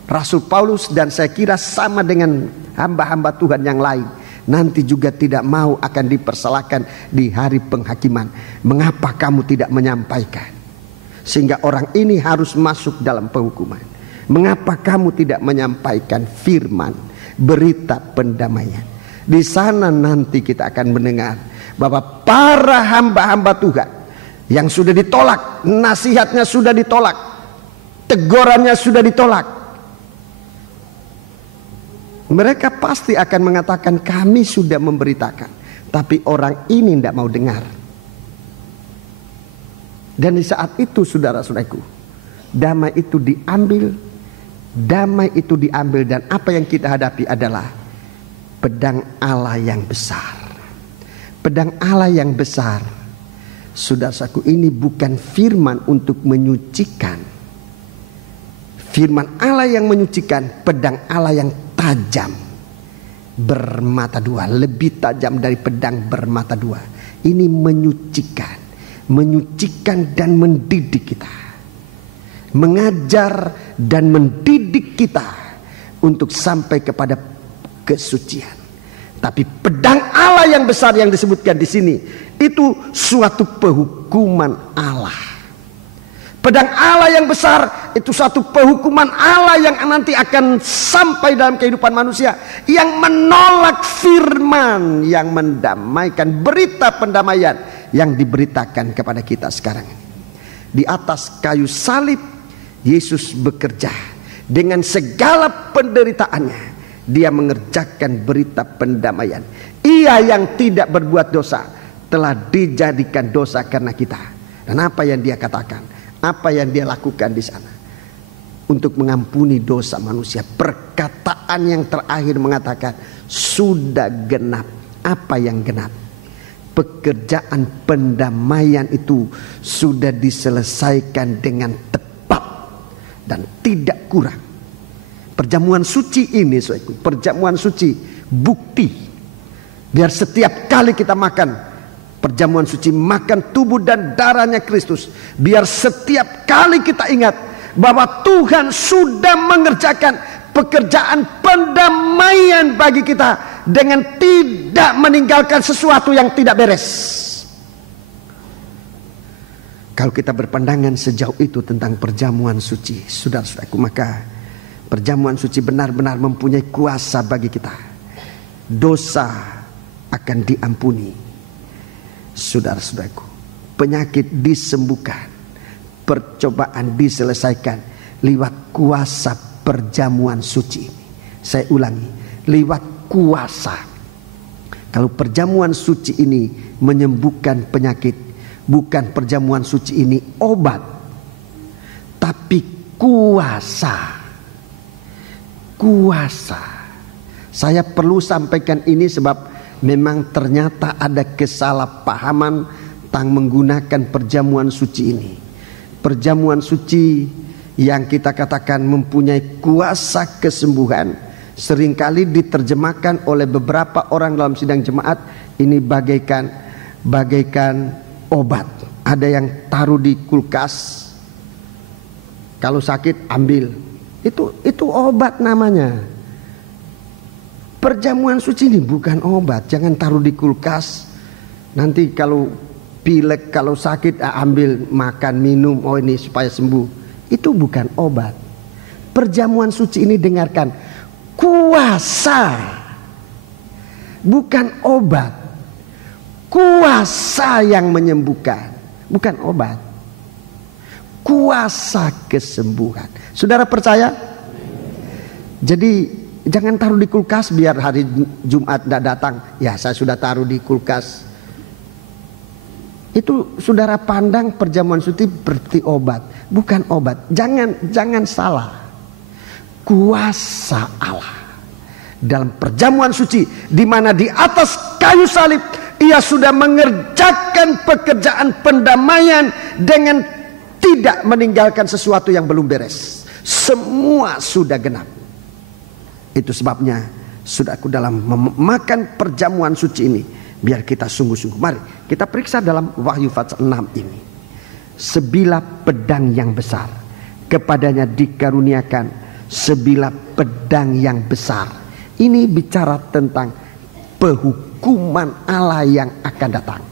Rasul Paulus dan saya kira sama dengan hamba-hamba Tuhan yang lain, nanti juga tidak mau akan dipersalahkan di hari penghakiman. Mengapa kamu tidak menyampaikan, sehingga orang ini harus masuk dalam penghukuman? Mengapa kamu tidak menyampaikan firman berita pendamaian? Di sana nanti kita akan mendengar bahwa para hamba-hamba Tuhan yang sudah ditolak, nasihatnya sudah ditolak, tegurannya sudah ditolak, mereka pasti akan mengatakan, kami sudah memberitakan, tapi orang ini tidak mau dengar. Dan di saat itu, saudara-saudaraku, damai itu diambil, dan apa yang kita hadapi adalah pedang Allah yang besar. Pedang Allah yang besar, saudara-saudaraku, ini bukan firman untuk menyucikan. Firman Allah yang menyucikan, pedang Allah yang tajam, bermata dua, lebih tajam dari pedang bermata dua. Ini menyucikan dan mendidik kita, mengajar dan mendidik kita untuk sampai kepada kesucian. Tapi pedang Allah yang besar yang disebutkan di sini itu suatu penghukuman Allah. Pedang Allah yang besar itu satu penghukuman Allah yang nanti akan sampai dalam kehidupan manusia, yang menolak firman yang mendamaikan, berita pendamaian yang diberitakan kepada kita sekarang. Di atas kayu salib Yesus bekerja dengan segala penderitaannya. Dia mengerjakan berita pendamaian. Ia yang tidak berbuat dosa telah dijadikan dosa karena kita. Dan apa yang dia katakan? Apa yang dia lakukan di sana? Untuk mengampuni dosa manusia. Perkataan yang terakhir mengatakan sudah genap. Apa yang genap? Pekerjaan pendamaian itu sudah diselesaikan dengan tepat dan tidak kurang. Perjamuan suci ini, perjamuan suci bukti. Biar setiap kali kita makan perjamuan suci, makan tubuh dan darahnya Kristus, biar setiap kali kita ingat bahwa Tuhan sudah mengerjakan pekerjaan pendamaian bagi kita dengan tidak meninggalkan sesuatu yang tidak beres. Kalau kita berpandangan sejauh itu tentang perjamuan suci, saudara-saudaraku, maka perjamuan suci benar-benar mempunyai kuasa bagi kita. Dosa akan diampuni, saudara-saudaraku, penyakit disembuhkan, percobaan diselesaikan lewat kuasa perjamuan suci ini. Saya ulangi, lewat kuasa. Kalau perjamuan suci ini menyembuhkan penyakit, bukan perjamuan suci ini obat, tapi kuasa. Kuasa. Saya perlu sampaikan ini sebab memang ternyata ada kesalahpahaman tentang menggunakan perjamuan suci ini. Perjamuan suci yang kita katakan mempunyai kuasa kesembuhan, seringkali diterjemahkan oleh beberapa orang dalam sidang jemaat ini bagaikan obat. Ada yang taruh di kulkas, kalau sakit ambil. Itu obat namanya. Perjamuan suci ini bukan obat. Jangan taruh di kulkas. Nanti kalau pilek, kalau sakit ambil, makan, minum. Oh ini supaya sembuh. Itu bukan obat. Perjamuan suci ini dengarkan, kuasa, bukan obat. Kuasa yang menyembuhkan, bukan obat. Kuasa kesembuhan. Saudara percaya? Jadi jangan taruh di kulkas biar hari Jumat tidak datang. Ya, saya sudah taruh di kulkas. Itu saudara pandang perjamuan suci seperti obat. Bukan obat. Jangan salah. Kuasa Allah dalam perjamuan suci, di mana di atas kayu salib Ia sudah mengerjakan pekerjaan pendamaian dengan tidak meninggalkan sesuatu yang belum beres. Semua sudah genap. Itu sebabnya, saudaraku, dalam memakan perjamuan suci ini, biar kita sungguh-sungguh. Mari kita periksa dalam Wahyu pasal 6 ini. Sebilah pedang yang besar, kepadanya dikaruniakan sebilah pedang yang besar. Ini bicara tentang penghukuman Allah yang akan datang.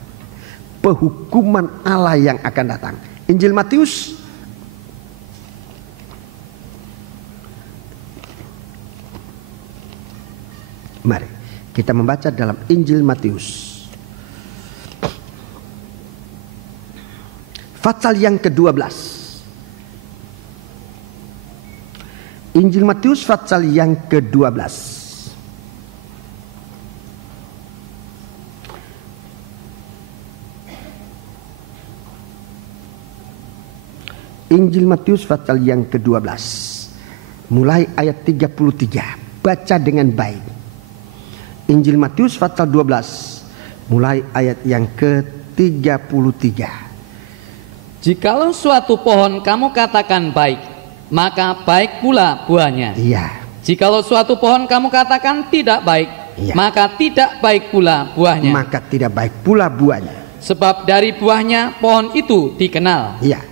Penghukuman Allah yang akan datang. Injil Matius mari kita membaca dalam Injil Matius pasal yang ke-12. Injil Matius pasal yang ke-12. Injil Matius pasal yang ke-12 mulai ayat 33. Baca dengan baik. Injil Matius pasal 12 mulai ayat yang ke-33. Jikalau suatu pohon kamu katakan baik, maka baik pula buahnya. Iya. Jikalau suatu pohon kamu katakan tidak baik, iya, maka tidak baik pula buahnya. Maka tidak baik pula buahnya. Sebab dari buahnya pohon itu dikenal. Iya.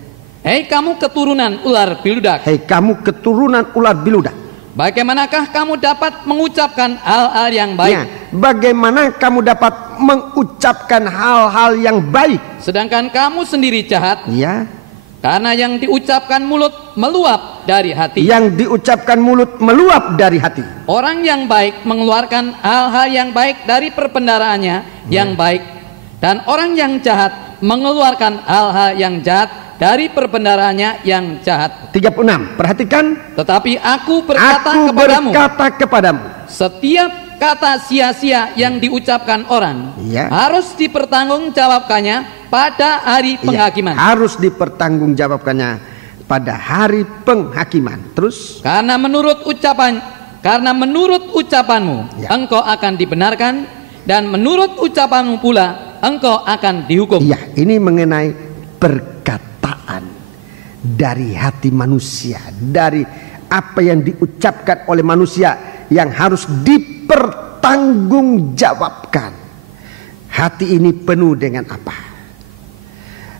Hei kamu keturunan ular biludak. Hei kamu keturunan ular biludak. Bagaimanakah kamu dapat mengucapkan hal-hal yang baik? Ya, bagaimana kamu dapat mengucapkan hal-hal yang baik, sedangkan kamu sendiri jahat? ya. Karena yang diucapkan mulut meluap dari hati. Yang diucapkan mulut meluap dari hati. Orang yang baik mengeluarkan hal-hal yang baik dari perbendaharanya yang baik, dan orang yang jahat mengeluarkan hal-hal yang jahat dari perbendaharanya yang jahat. 36. Perhatikan. Tetapi aku berkata kepadamu, setiap kata sia-sia yang diucapkan orang harus dipertanggungjawabkannya pada hari penghakiman. Harus dipertanggungjawabkannya pada hari penghakiman. Terus, karena menurut ucapanmu engkau akan dibenarkan, dan menurut ucapanmu pula engkau akan dihukum. Ini mengenai perkataan dari hati manusia, dari apa yang diucapkan oleh manusia yang harus dipertanggungjawabkan. Hati ini penuh dengan apa?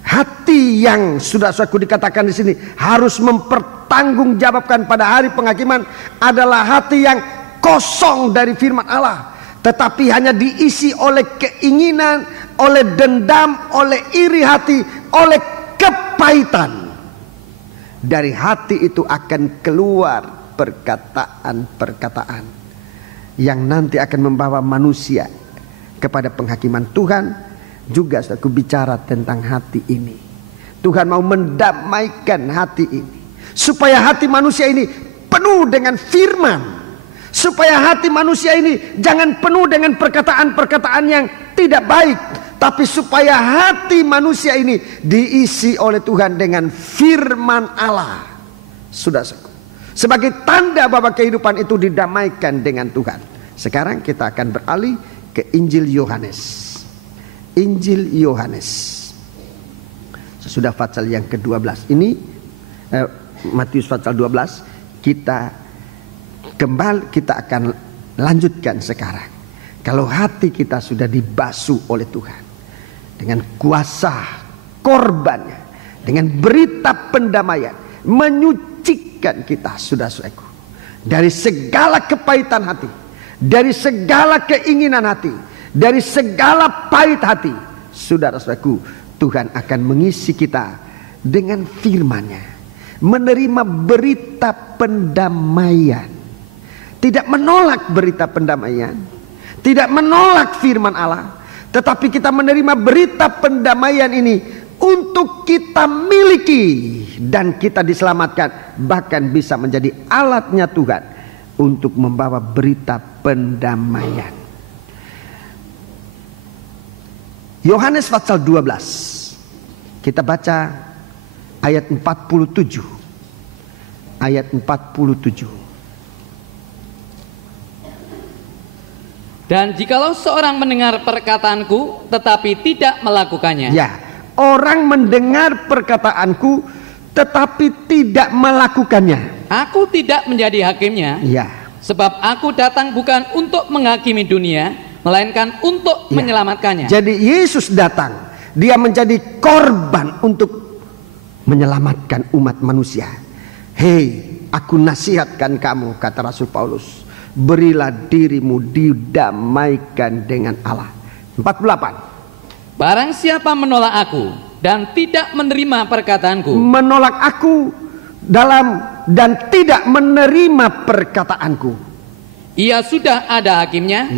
Hati yang saudara-saudaraku dikatakan di sini harus mempertanggungjawabkan pada hari penghakiman adalah hati yang kosong dari firman Allah, tetapi hanya diisi oleh keinginan, oleh dendam, oleh iri hati, oleh kepahitan. Dari hati itu akan keluar perkataan-perkataan yang nanti akan membawa manusia kepada penghakiman. Tuhan juga aku bicara tentang hati ini. Tuhan mau mendamaikan hati ini, supaya hati manusia ini penuh dengan firman, supaya hati manusia ini jangan penuh dengan perkataan-perkataan yang tidak baik, tapi supaya hati manusia ini diisi oleh Tuhan dengan firman Allah. Saudara-saudara, sebagai tanda bahwa kehidupan itu didamaikan dengan Tuhan. Sekarang kita akan beralih ke Injil Yohanes. Injil Yohanes, sesudah pasal yang ke-12 ini, Matius pasal 12, kita akan lanjutkan sekarang. Kalau hati kita sudah dibasuh oleh Tuhan dengan kuasa korbannya, dengan berita pendamaian, menyucikan kita, saudara-saudaraku, dari segala kepahitan hati, dari segala keinginan hati, dari segala pahit hati. Saudara-saudaraku, Tuhan akan mengisi kita dengan firman-Nya, menerima berita pendamaian, tidak menolak berita pendamaian, tidak menolak firman Allah, tetapi kita menerima berita pendamaian ini untuk kita miliki, dan kita diselamatkan, bahkan bisa menjadi alatnya Tuhan untuk membawa berita pendamaian. Yohanes pasal 12, kita baca ayat 47. Ayat 47. Dan jikalau seorang mendengar perkataanku tetapi tidak melakukannya. Orang mendengar perkataanku tetapi tidak melakukannya, aku tidak menjadi hakimnya. Sebab aku datang bukan untuk menghakimi dunia, melainkan untuk menyelamatkannya. Jadi Yesus datang, dia menjadi korban untuk menyelamatkan umat manusia. Hei, aku nasihatkan kamu, kata Rasul Paulus, berilah dirimu didamaikan dengan Allah. 48. Barang siapa menolak aku dan tidak menerima perkataanku, menolak aku dan tidak menerima perkataanku, ia sudah ada hakimnya,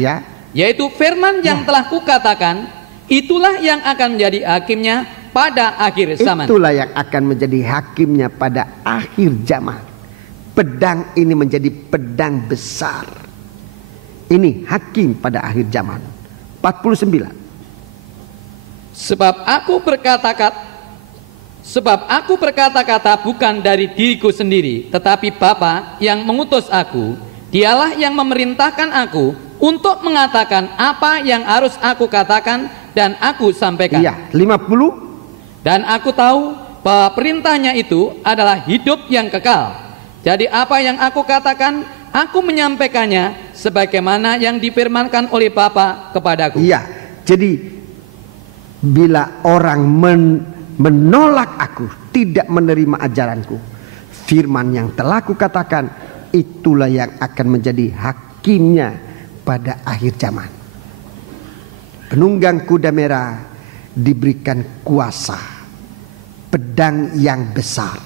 yaitu firman yang telah kukatakan, itulah yang akan menjadi hakimnya pada akhir zaman. Itulah yang akan menjadi hakimnya pada akhir zaman. Pedang ini menjadi pedang besar. Ini hakim pada akhir zaman. 49. Sebab aku berkata-kata bukan dari diriku sendiri, tetapi Bapa yang mengutus aku, dialah yang memerintahkan aku untuk mengatakan apa yang harus aku katakan dan aku sampaikan. 50. Dan aku tahu bahwa perintahnya itu adalah hidup yang kekal. Jadi apa yang aku katakan, aku menyampaikannya sebagaimana yang difirmankan oleh Bapa kepadaku. Jadi bila orang menolak aku, tidak menerima ajaranku, firman yang telah kukatakan, itulah yang akan menjadi hakimnya pada akhir zaman. Penunggang kuda merah diberikan kuasa, pedang yang besar.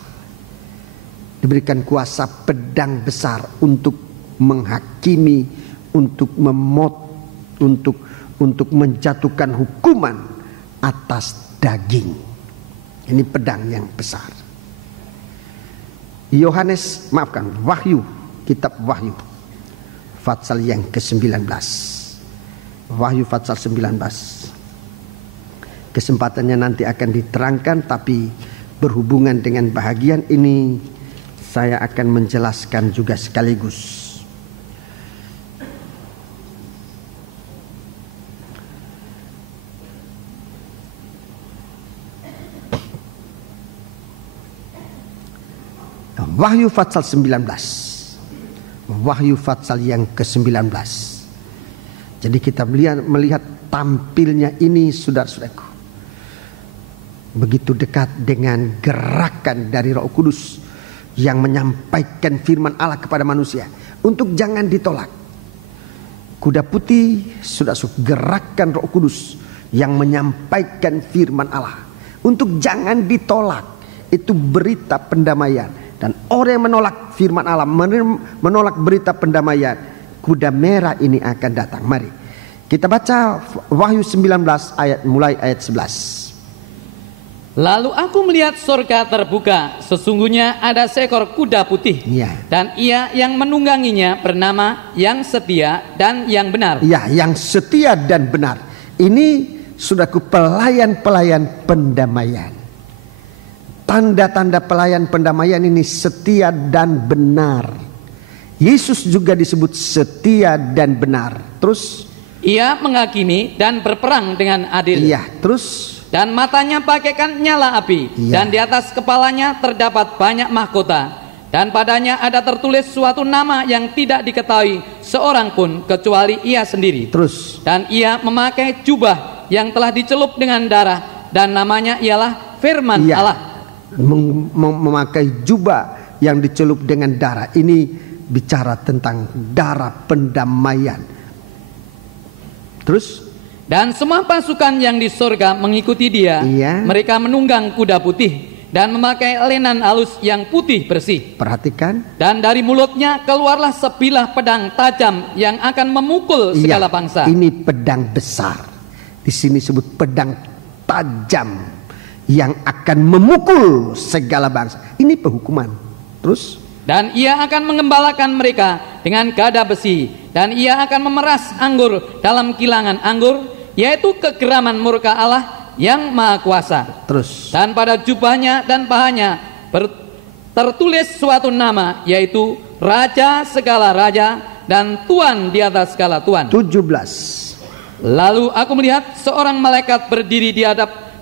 Diberikan kuasa pedang besar untuk menghakimi, untuk untuk menjatuhkan hukuman atas daging. Ini pedang yang besar. Wahyu, kitab Wahyu pasal yang ke-19. Wahyu pasal 19. Kesempatannya nanti akan diterangkan, tapi berhubungan dengan bahagian ini saya akan menjelaskan juga sekaligus. Wahyu pasal 19. Wahyu pasal yang ke-19. Jadi kita melihat tampilnya ini, saudara-saudaraku, begitu dekat dengan gerakan dari Roh Kudus yang menyampaikan firman Allah kepada manusia untuk jangan ditolak. Kuda putih, saudara-saudara, gerakan Roh Kudus yang menyampaikan firman Allah untuk jangan ditolak. Itu berita pendamaian. Dan orang yang menolak firman Allah, menolak berita pendamaian, kuda merah ini akan datang. Mari kita baca Wahyu 19 mulai ayat 11. Lalu aku melihat surga terbuka, sesungguhnya ada seekor kuda putih, dan ia yang menungganginya bernama Yang Setia dan Yang Benar. Ya, yang setia dan benar. Ini saudaraku, pelayan-pelayan pendamaian. Tanda-tanda pelayan pendamaian ini setia dan benar. Yesus juga disebut setia dan benar. Terus ia menghakimi dan berperang dengan adil. Iya, terus dan matanya bagaikan nyala api, dan di atas kepalanya terdapat banyak mahkota, dan padanya ada tertulis suatu nama yang tidak diketahui seorang pun kecuali ia sendiri. Terus dan ia memakai jubah yang telah dicelup dengan darah, dan namanya ialah Firman Allah. Memakai jubah yang dicelup dengan darah. Ini bicara tentang darah pendamaian. Terus dan semua pasukan yang di surga mengikuti dia. Mereka menunggang kuda putih dan memakai lenan halus yang putih bersih. Perhatikan. Dan dari mulutnya keluarlah sebilah pedang tajam yang akan memukul segala bangsa. Ini pedang besar. Di sini sebut pedang tajam yang akan memukul segala bangsa. Ini penghukuman. Terus dan ia akan mengembalakan mereka dengan gada besi, dan ia akan memeras anggur dalam kilangan anggur, yaitu kegeraman murka Allah yang maha kuasa. Terus dan pada jubahnya dan pahanya tertulis suatu nama, yaitu Raja segala raja dan Tuan di atas segala tuan. 17. Lalu aku melihat seorang malaikat berdiri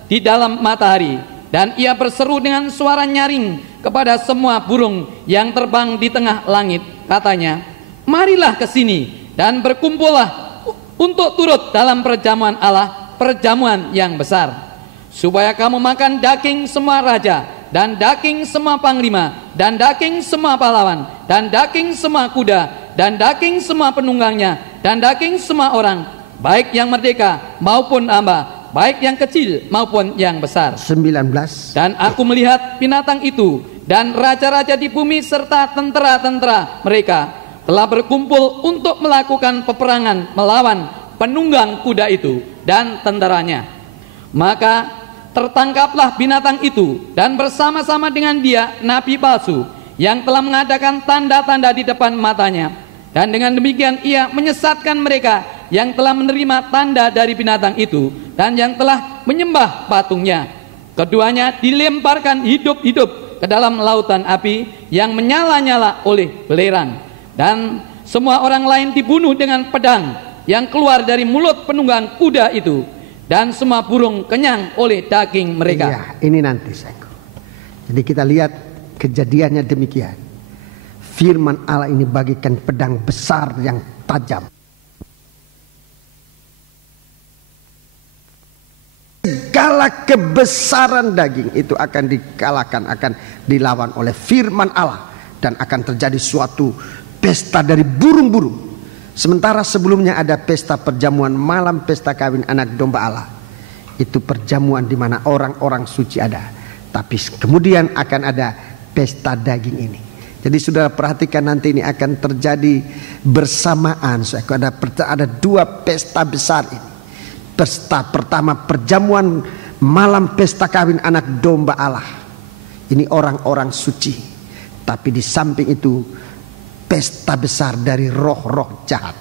di dalam matahari, dan ia berseru dengan suara nyaring kepada semua burung yang terbang di tengah langit. Katanya, marilah ke sini dan berkumpullah untuk turut dalam perjamuan Allah, perjamuan yang besar, supaya kamu makan daging semua raja, dan daging semua panglima, dan daging semua pahlawan, dan daging semua kuda, dan daging semua penunggangnya, dan daging semua orang, baik yang merdeka maupun hamba, baik yang kecil maupun yang besar. 19. Dan aku melihat binatang itu dan raja-raja di bumi serta tentara-tentara mereka telah berkumpul untuk melakukan peperangan melawan penunggang kuda itu dan tentaranya. Maka tertangkaplah binatang itu, dan bersama-sama dengan dia nabi palsu yang telah mengadakan tanda-tanda di depan matanya, dan dengan demikian ia menyesatkan mereka yang telah menerima tanda dari binatang itu dan yang telah menyembah patungnya. Keduanya dilemparkan hidup-hidup ke dalam lautan api yang menyala-nyala oleh belerang, dan semua orang lain dibunuh dengan pedang yang keluar dari mulut penunggang kuda itu, dan semua burung kenyang oleh daging mereka. Iya, ini nanti jadi kita lihat kejadiannya demikian. Firman Allah ini bagikan pedang besar yang tajam. Segala kebesaran daging itu akan dikalahkan, akan dilawan oleh firman Allah, dan akan terjadi suatu pesta dari burung-burung. Sementara sebelumnya ada pesta perjamuan malam, pesta kawin anak domba Allah. Itu perjamuan di mana orang-orang suci ada. Tapi kemudian akan ada pesta daging ini. Jadi saudara perhatikan, nanti ini akan terjadi bersamaan. Ada dua pesta besar ini. Pesta pertama, perjamuan malam pesta kawin anak domba Allah. Ini orang-orang suci. Tapi di samping itu pesta besar dari roh-roh jahat,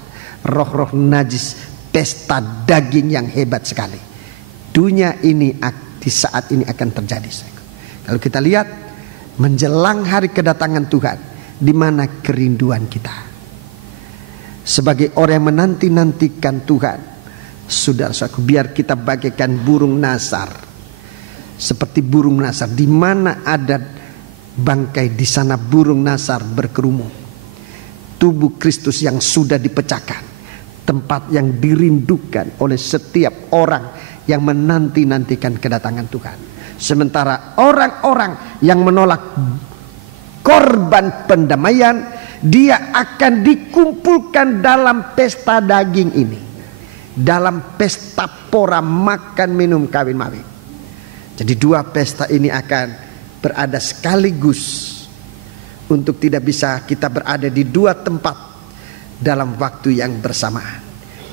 roh-roh najis, pesta daging yang hebat sekali. Dunia ini di saat ini akan terjadi. Kalau kita lihat menjelang hari kedatangan Tuhan, di mana kerinduan kita sebagai orang yang menanti-nantikan Tuhan. Saudara-saudaraku, biar kita bagaikan burung nasar. Seperti burung nasar, di mana ada bangkai, di sana burung nasar berkerumun. Tubuh Kristus yang sudah dipecahkan, tempat yang dirindukan oleh setiap orang yang menanti-nantikan kedatangan Tuhan. Sementara orang-orang yang menolak korban pendamaian, dia akan dikumpulkan dalam pesta daging ini, dalam pesta pora, makan minum kawin mawin. Jadi dua pesta ini akan berada sekaligus, untuk tidak bisa kita berada di dua tempat dalam waktu yang bersamaan.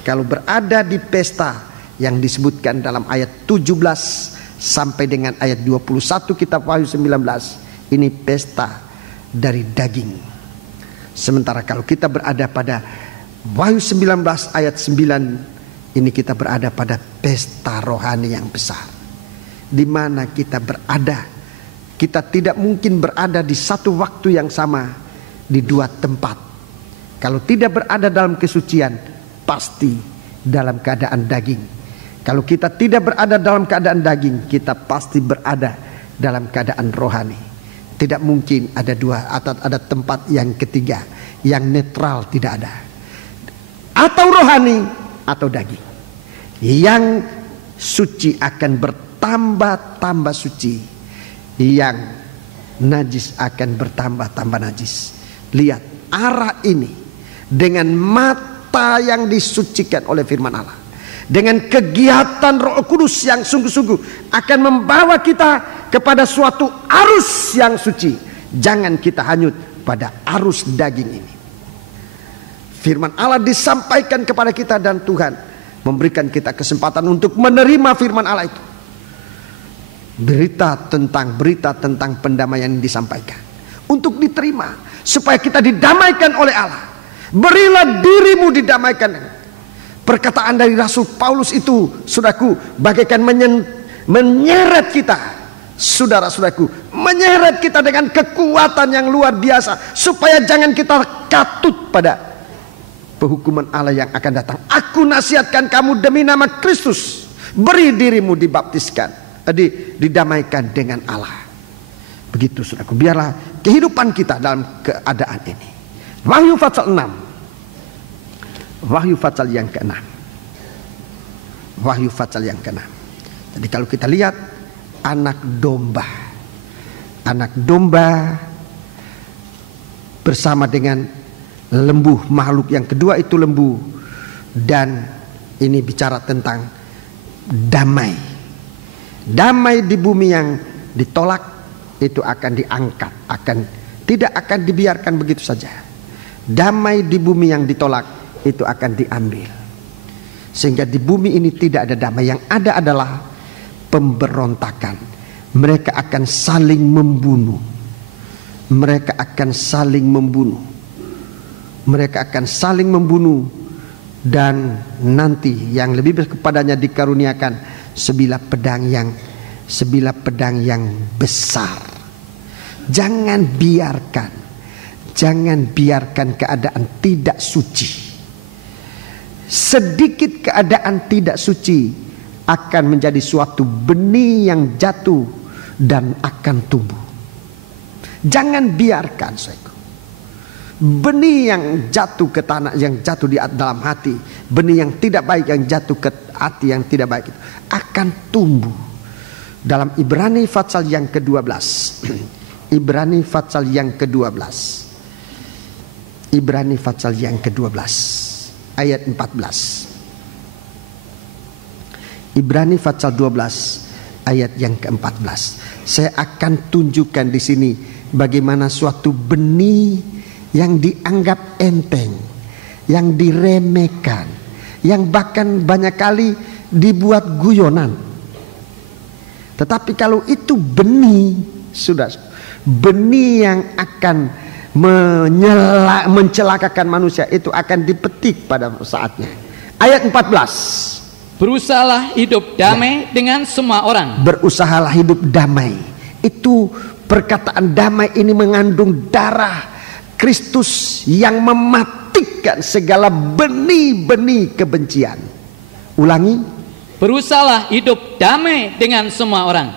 Kalau berada di pesta yang disebutkan dalam ayat 17 sampai dengan ayat 21 kitab Wahyu 19, ini pesta dari daging. Sementara kalau kita berada pada Wahyu 19 ayat 9, ini kita berada pada pesta rohani yang besar, di mana kita berada. Kita tidak mungkin berada di satu waktu yang sama di dua tempat. Kalau tidak berada dalam kesucian, pasti dalam keadaan daging. Kalau kita tidak berada dalam keadaan daging, kita pasti berada dalam keadaan rohani. Tidak mungkin ada dua atau ada tempat yang ketiga, yang netral, tidak ada. Atau rohani atau daging. Yang suci akan bertambah-tambah suci, yang najis akan bertambah-tambah najis. Lihat arah ini dengan mata yang disucikan oleh firman Allah, dengan kegiatan Roh Kudus yang sungguh-sungguh akan membawa kita kepada suatu arus yang suci. Jangan kita hanyut pada arus daging ini. Firman Allah disampaikan kepada kita, dan Tuhan memberikan kita kesempatan untuk menerima firman Allah itu. Berita tentang pendamaian yang disampaikan untuk diterima, supaya kita didamaikan oleh Allah. Berilah dirimu didamaikan. Perkataan dari Rasul Paulus itu, saudaraku, bagaikan menyeret kita, saudara-saudaraku, menyeret kita dengan kekuatan yang luar biasa, supaya jangan kita katut pada penghukuman Allah yang akan datang. Aku nasihatkan kamu demi nama Kristus, beri dirimu dibaptiskan, didamaikan dengan Allah. Begitu saudaraku, biarlah kehidupan kita dalam keadaan ini. Wahyu pasal 6, Wahyu pasal yang ke-6, Wahyu pasal yang ke-6. Jadi kalau kita lihat anak domba bersama dengan lembu, makhluk yang kedua itu lembu, dan ini bicara tentang damai. Damai di bumi yang ditolak itu akan diangkat, tidak akan dibiarkan begitu saja. Damai di bumi yang ditolak itu akan diambil, sehingga di bumi ini tidak ada damai. Yang ada adalah pemberontakan. Mereka akan saling membunuh. Mereka akan saling membunuh. Mereka akan saling membunuh, dan nanti yang lebih kepadanya dikaruniakan sebilah pedang yang besar. Jangan biarkan keadaan tidak suci. Sedikit keadaan tidak suci akan menjadi suatu benih yang jatuh dan akan tumbuh. Jangan biarkan, saudaraku, benih yang jatuh ke tanah, yang jatuh di dalam hati, benih yang tidak baik yang jatuh ke hati yang tidak baik itu akan tumbuh. Dalam Ibrani pasal yang ke-12, Ibrani pasal yang ke-12, Ibrani pasal yang ke-12 ayat 14. Ibrani pasal 12 ayat yang ke-14. Saya akan tunjukkan di sini bagaimana suatu benih yang dianggap enteng, yang diremehkan, yang bahkan banyak kali dibuat guyonan. Tetapi kalau itu benih, sudah benih yang akan mencelakakan manusia, itu akan dipetik pada saatnya. Ayat 14. Berusahalah hidup damai dengan semua orang. Berusahalah hidup damai. Itu perkataan damai ini mengandung darah Kristus yang mematikan segala benih-benih kebencian. Ulangi. Berusahalah hidup damai dengan semua orang,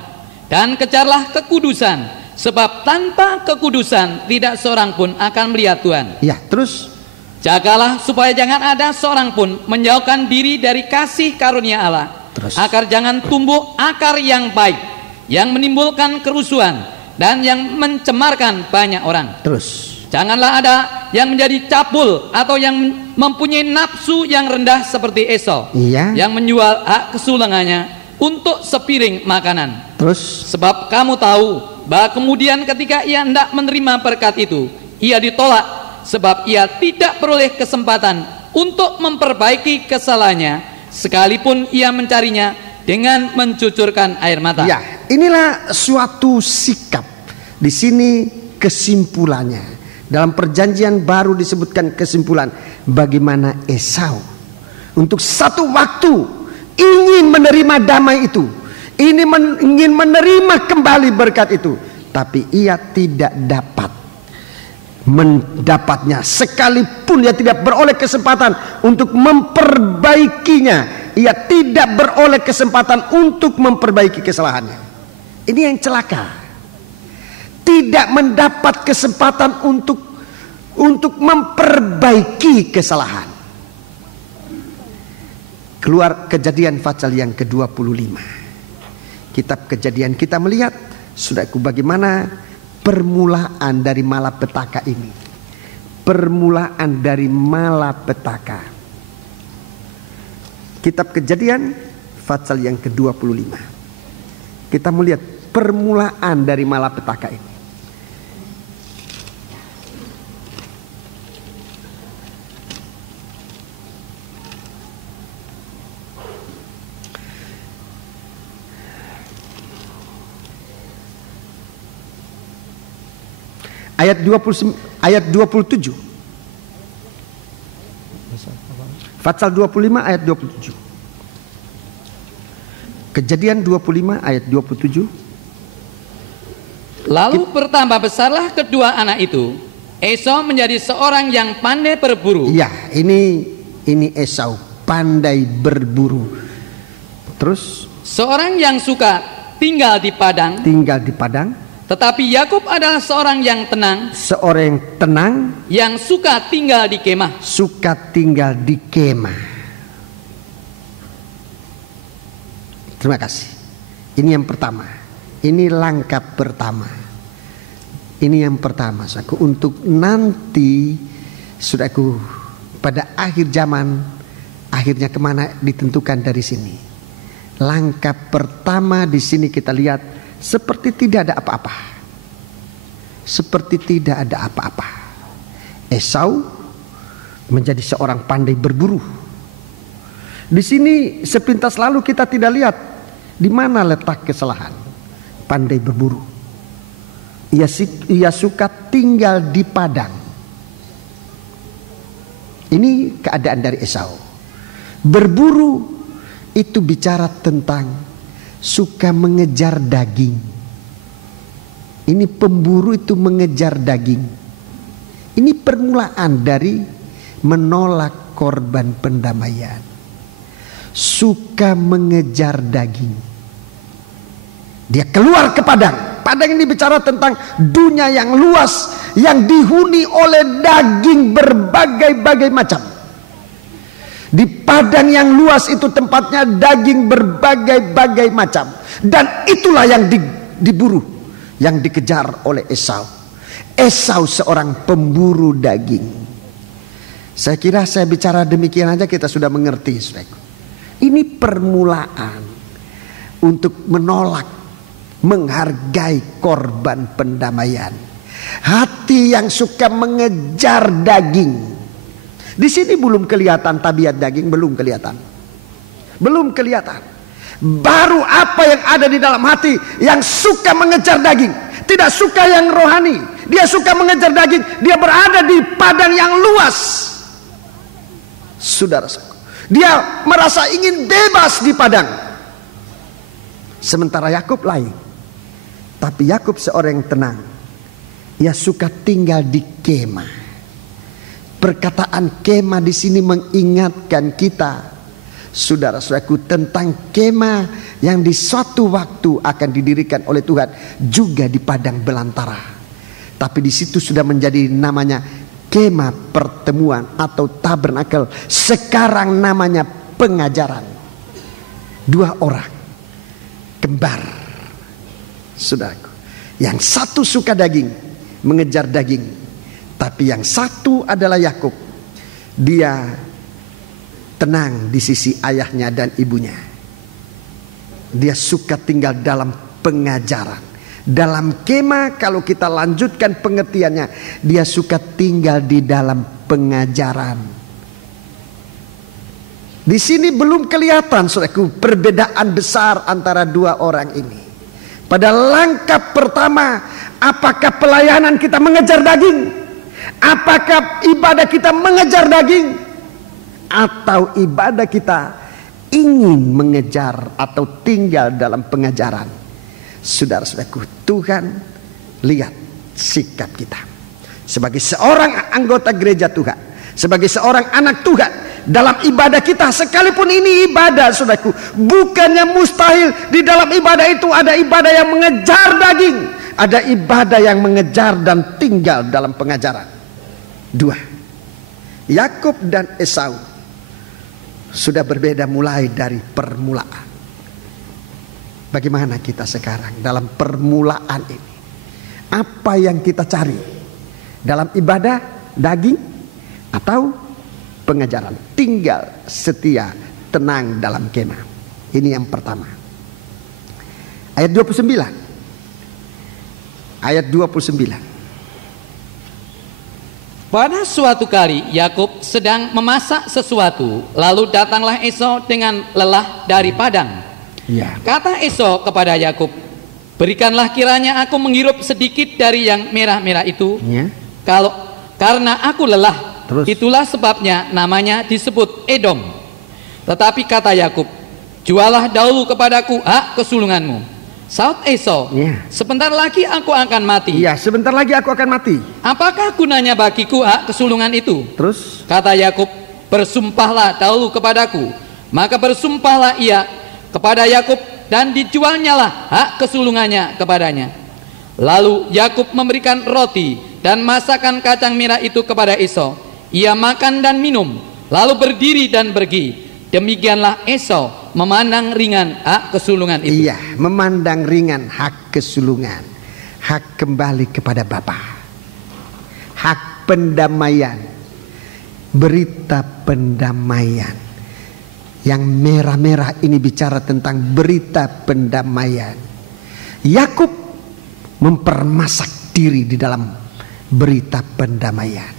dan kejarlah kekudusan, sebab tanpa kekudusan tidak seorang pun akan melihat Tuhan. Ya, terus. Jagalah supaya jangan ada seorang pun menjauhkan diri dari kasih karunia Allah. Terus. Agar jangan tumbuh akar yang baik, yang menimbulkan kerusuhan dan yang mencemarkan banyak orang. Terus. Janganlah ada yang menjadi cabul atau yang mempunyai nafsu yang rendah seperti Esau, iya, yang menjual hak kesulengannya untuk sepiring makanan. Terus. Sebab kamu tahu bahwa kemudian ketika ia hendak menerima berkat itu, ia ditolak, sebab ia tidak beroleh kesempatan untuk memperbaiki kesalahannya, sekalipun ia mencarinya dengan mencucurkan air mata. Ya, inilah suatu sikap. Di sini kesimpulannya. Dalam perjanjian baru disebutkan kesimpulan bagaimana Esau untuk satu waktu ingin menerima damai itu, ingin menerima kembali berkat itu, tapi ia tidak dapat mendapatnya, sekalipun ia tidak beroleh kesempatan untuk memperbaikinya. Ia tidak beroleh kesempatan untuk memperbaiki kesalahannya. Ini yang celaka. Tidak mendapat kesempatan untuk memperbaiki kesalahan. Keluar Kejadian pasal yang ke-25. Kitab Kejadian kita melihat, saudaraku, bagaimana permulaan dari malapetaka ini. Permulaan dari malapetaka. Kitab Kejadian pasal yang ke-25. Kita melihat permulaan dari malapetaka ini. Ayat 27. Pasal 25 ayat 27. Kejadian 25 ayat 27. Lalu bertambah besarlah kedua anak itu. Esau menjadi seorang yang pandai berburu. Ya, ini Esau pandai berburu. Terus seorang yang suka tinggal di padang. Tetapi Yakub adalah seorang yang tenang. Seorang yang tenang, yang suka tinggal di kemah. Terima kasih. Ini yang pertama. Ini langkah pertama. Ini yang pertama, saudaraku, untuk nanti, saudaraku, pada akhir zaman, akhirnya kemana ditentukan dari sini. Langkah pertama di sini kita lihat. Seperti tidak ada apa-apa. Esau menjadi seorang pandai berburu. Di sini sepintas lalu kita tidak lihat di mana letak kesalahan. Pandai berburu. Ia suka tinggal di padang. Ini keadaan dari Esau. Berburu itu bicara tentang suka mengejar daging. Ini pemburu itu mengejar daging. Ini permulaan dari menolak korban pendamaian. Suka mengejar daging. Dia keluar ke padang. Padang ini bicara tentang dunia yang luas, yang dihuni oleh daging berbagai-bagai macam. Di padang yang luas itu tempatnya daging berbagai-bagai macam. Dan itulah yang diburu, yang dikejar oleh Esau. Esau seorang pemburu daging. Saya kira saya bicara demikian aja kita sudah mengerti, saudaraku. Ini permulaan untuk menolak, menghargai korban pendamaian. Hati yang suka mengejar daging. Di sini belum kelihatan tabiat daging, belum kelihatan. Belum kelihatan. Baru apa yang ada di dalam hati yang suka mengejar daging. Tidak suka yang rohani. Dia suka mengejar daging. Dia berada di padang yang luas. Saudara-saudara, dia merasa ingin bebas di padang. Sementara Yakub lain. Tapi Yakub seorang yang tenang. Ia suka tinggal di kemah. Perkataan kemah di sini mengingatkan kita, saudara-saudaraku, tentang kemah yang di suatu waktu akan didirikan oleh Tuhan juga di padang belantara. Tapi di situ sudah menjadi namanya kemah pertemuan atau tabernakel. Sekarang namanya pengajaran. 2 orang kembar, saudaraku. Yang satu suka daging, mengejar daging. Tapi yang satu adalah Yakub. Dia tenang di sisi ayahnya dan ibunya. Dia suka tinggal dalam pengajaran. Dalam kemah, kalau kita lanjutkan pengertiannya, dia suka tinggal di dalam pengajaran. Di sini belum kelihatan, saudaraku, perbedaan besar antara 2 orang ini. Pada langkah pertama, apakah pelayanan kita mengejar daging? Apakah ibadah kita mengejar daging? Atau ibadah kita ingin mengejar atau tinggal dalam pengajaran? Saudara-saudaraku, Tuhan lihat sikap kita. Sebagai seorang anggota gereja Tuhan, sebagai seorang anak Tuhan, dalam ibadah kita, sekalipun ini ibadah, saudaraku, bukannya mustahil di dalam ibadah itu ada ibadah yang mengejar daging, ada ibadah yang mengejar dan tinggal dalam pengajaran. 2. Yakub dan Esau sudah berbeda mulai dari permulaan. Bagaimana kita sekarang dalam permulaan ini? Apa yang kita cari? Dalam ibadah daging atau pengajaran? Tinggal setia, tenang dalam kemah. Ini yang pertama. Ayat 29. Ayat 29. Pada suatu kali Yakub sedang memasak sesuatu, lalu datanglah Esau dengan lelah dari padang. Ya. Kata Esau kepada Yakub, berikanlah kiranya aku menghirup sedikit dari yang merah-merah itu. Ya. Karena aku lelah. Terus? Itulah sebabnya namanya disebut Edom. Tetapi kata Yakub, jualah dahulu kepadaku hak kesulunganmu. Saud Esau, Ya. sebentar lagi aku akan mati. Iya, sebentar lagi aku akan mati. Apakah gunanya bagiku hak kesulungan itu? Terus? Kata Yakub, bersumpahlah dahulu kepadaku. Maka bersumpahlah ia kepada Yakub dan dijualnyalah hak kesulungannya kepadanya. Lalu Yakub memberikan roti dan masakan kacang merah itu kepada Esau. Ia makan dan minum, lalu berdiri dan pergi. Demikianlah Esau memandang ringan hak kesulungan itu. Iya, memandang ringan hak kesulungan. Hak kembali kepada Bapa. Hak pendamaian. Berita pendamaian. Yang merah-merah ini bicara tentang berita pendamaian. Yakub mempermasak diri di dalam berita pendamaian.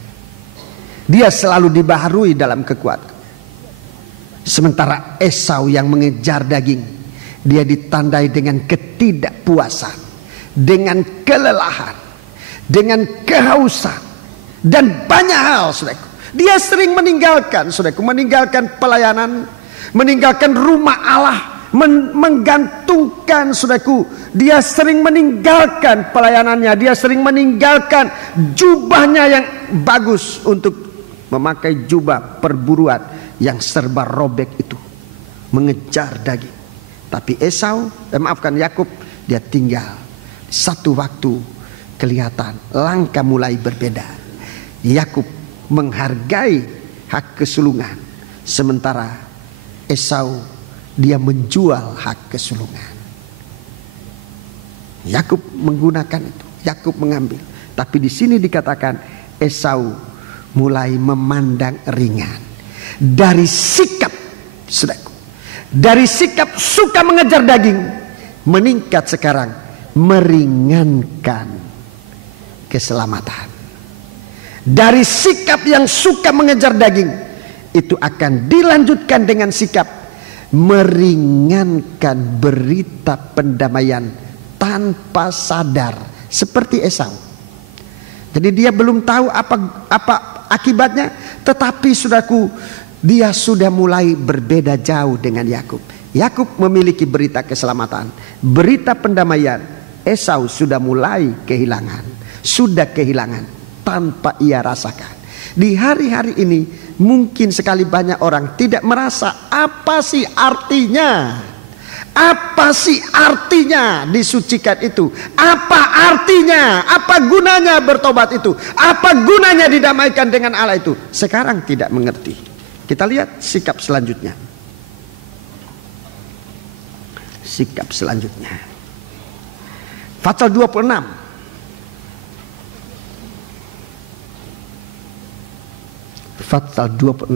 Dia selalu dibaharui dalam kekuatan. Sementara Esau yang mengejar daging, dia ditandai dengan ketidakpuasan, dengan kelelahan, dengan kehausan, dan banyak hal, saudaraku. Dia sering meninggalkan, saudaraku, meninggalkan pelayanan, meninggalkan rumah Allah, menggantungkan, saudaraku. Dia sering meninggalkan pelayanannya, dia sering meninggalkan jubahnya yang bagus untuk memakai jubah perburuan yang serba robek itu, mengejar daging. Tapi Yakub, dia tinggal. Satu waktu kelihatan langkah mulai berbeda. Yakub menghargai hak kesulungan, sementara Esau dia menjual hak kesulungan. Yakub menggunakan itu, Yakub mengambil. Tapi di sini dikatakan Esau mulai memandang ringan. Dari sikap, saudaraku, Dari sikap suka mengejar daging meningkat sekarang meringankan keselamatan. Dari sikap yang suka mengejar daging itu akan dilanjutkan dengan sikap meringankan berita pendamaian tanpa sadar, seperti Esau. Jadi dia belum tahu apa akibatnya, tetapi saudaraku, dia sudah mulai berbeda jauh dengan Yakub. Yakub memiliki berita keselamatan, berita pendamaian. Esau sudah mulai kehilangan, tanpa ia rasakan. Di hari-hari ini mungkin sekali banyak orang tidak merasa apa sih artinya. Apa sih artinya disucikan itu? Apa artinya? Apa gunanya bertobat itu? Apa gunanya didamaikan dengan Allah itu? Sekarang tidak mengerti. Kita lihat sikap selanjutnya. Sikap selanjutnya. Pasal 26. Pasal 26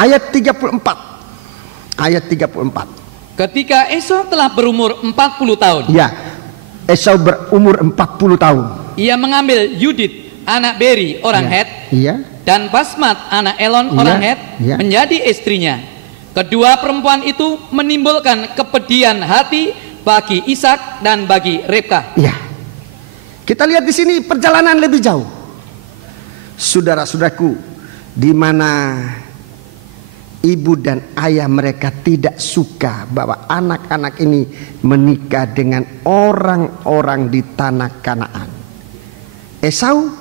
ayat 34. Ayat 34. Ketika Esau telah berumur 40 tahun. Ya, Esau berumur 40 tahun. Ia mengambil Yudit anak Beri orang Het, dan Basmat anak Elon orang Het menjadi istrinya. Kedua perempuan itu menimbulkan kepedihan hati bagi Ishak dan bagi Rebka. Ya. Kita lihat di sini perjalanan lebih jauh. Saudara-saudaraku, di mana ibu dan ayah mereka tidak suka bahwa anak-anak ini menikah dengan orang-orang di tanah Kanaan. Esau,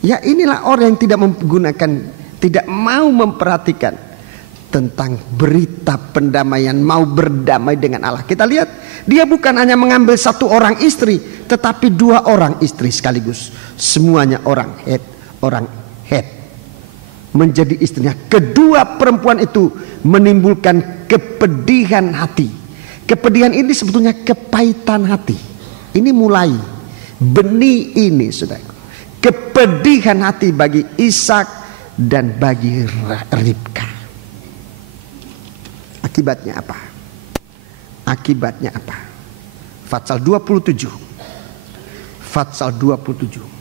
ya inilah orang yang tidak mau memperhatikan tentang berita pendamaian, mau berdamai dengan Allah. Kita lihat, dia bukan hanya mengambil satu orang istri, tetapi dua orang istri sekaligus. Semuanya orang Het menjadi istrinya. Kedua perempuan itu menimbulkan kepedihan hati. Kepedihan ini sebetulnya kepahitan hati. Ini mulai benih ini, saudara. Kepedihan hati bagi Ishak dan bagi Ribka. Akibatnya apa? Akibatnya apa? Pasal 27. Pasal 27.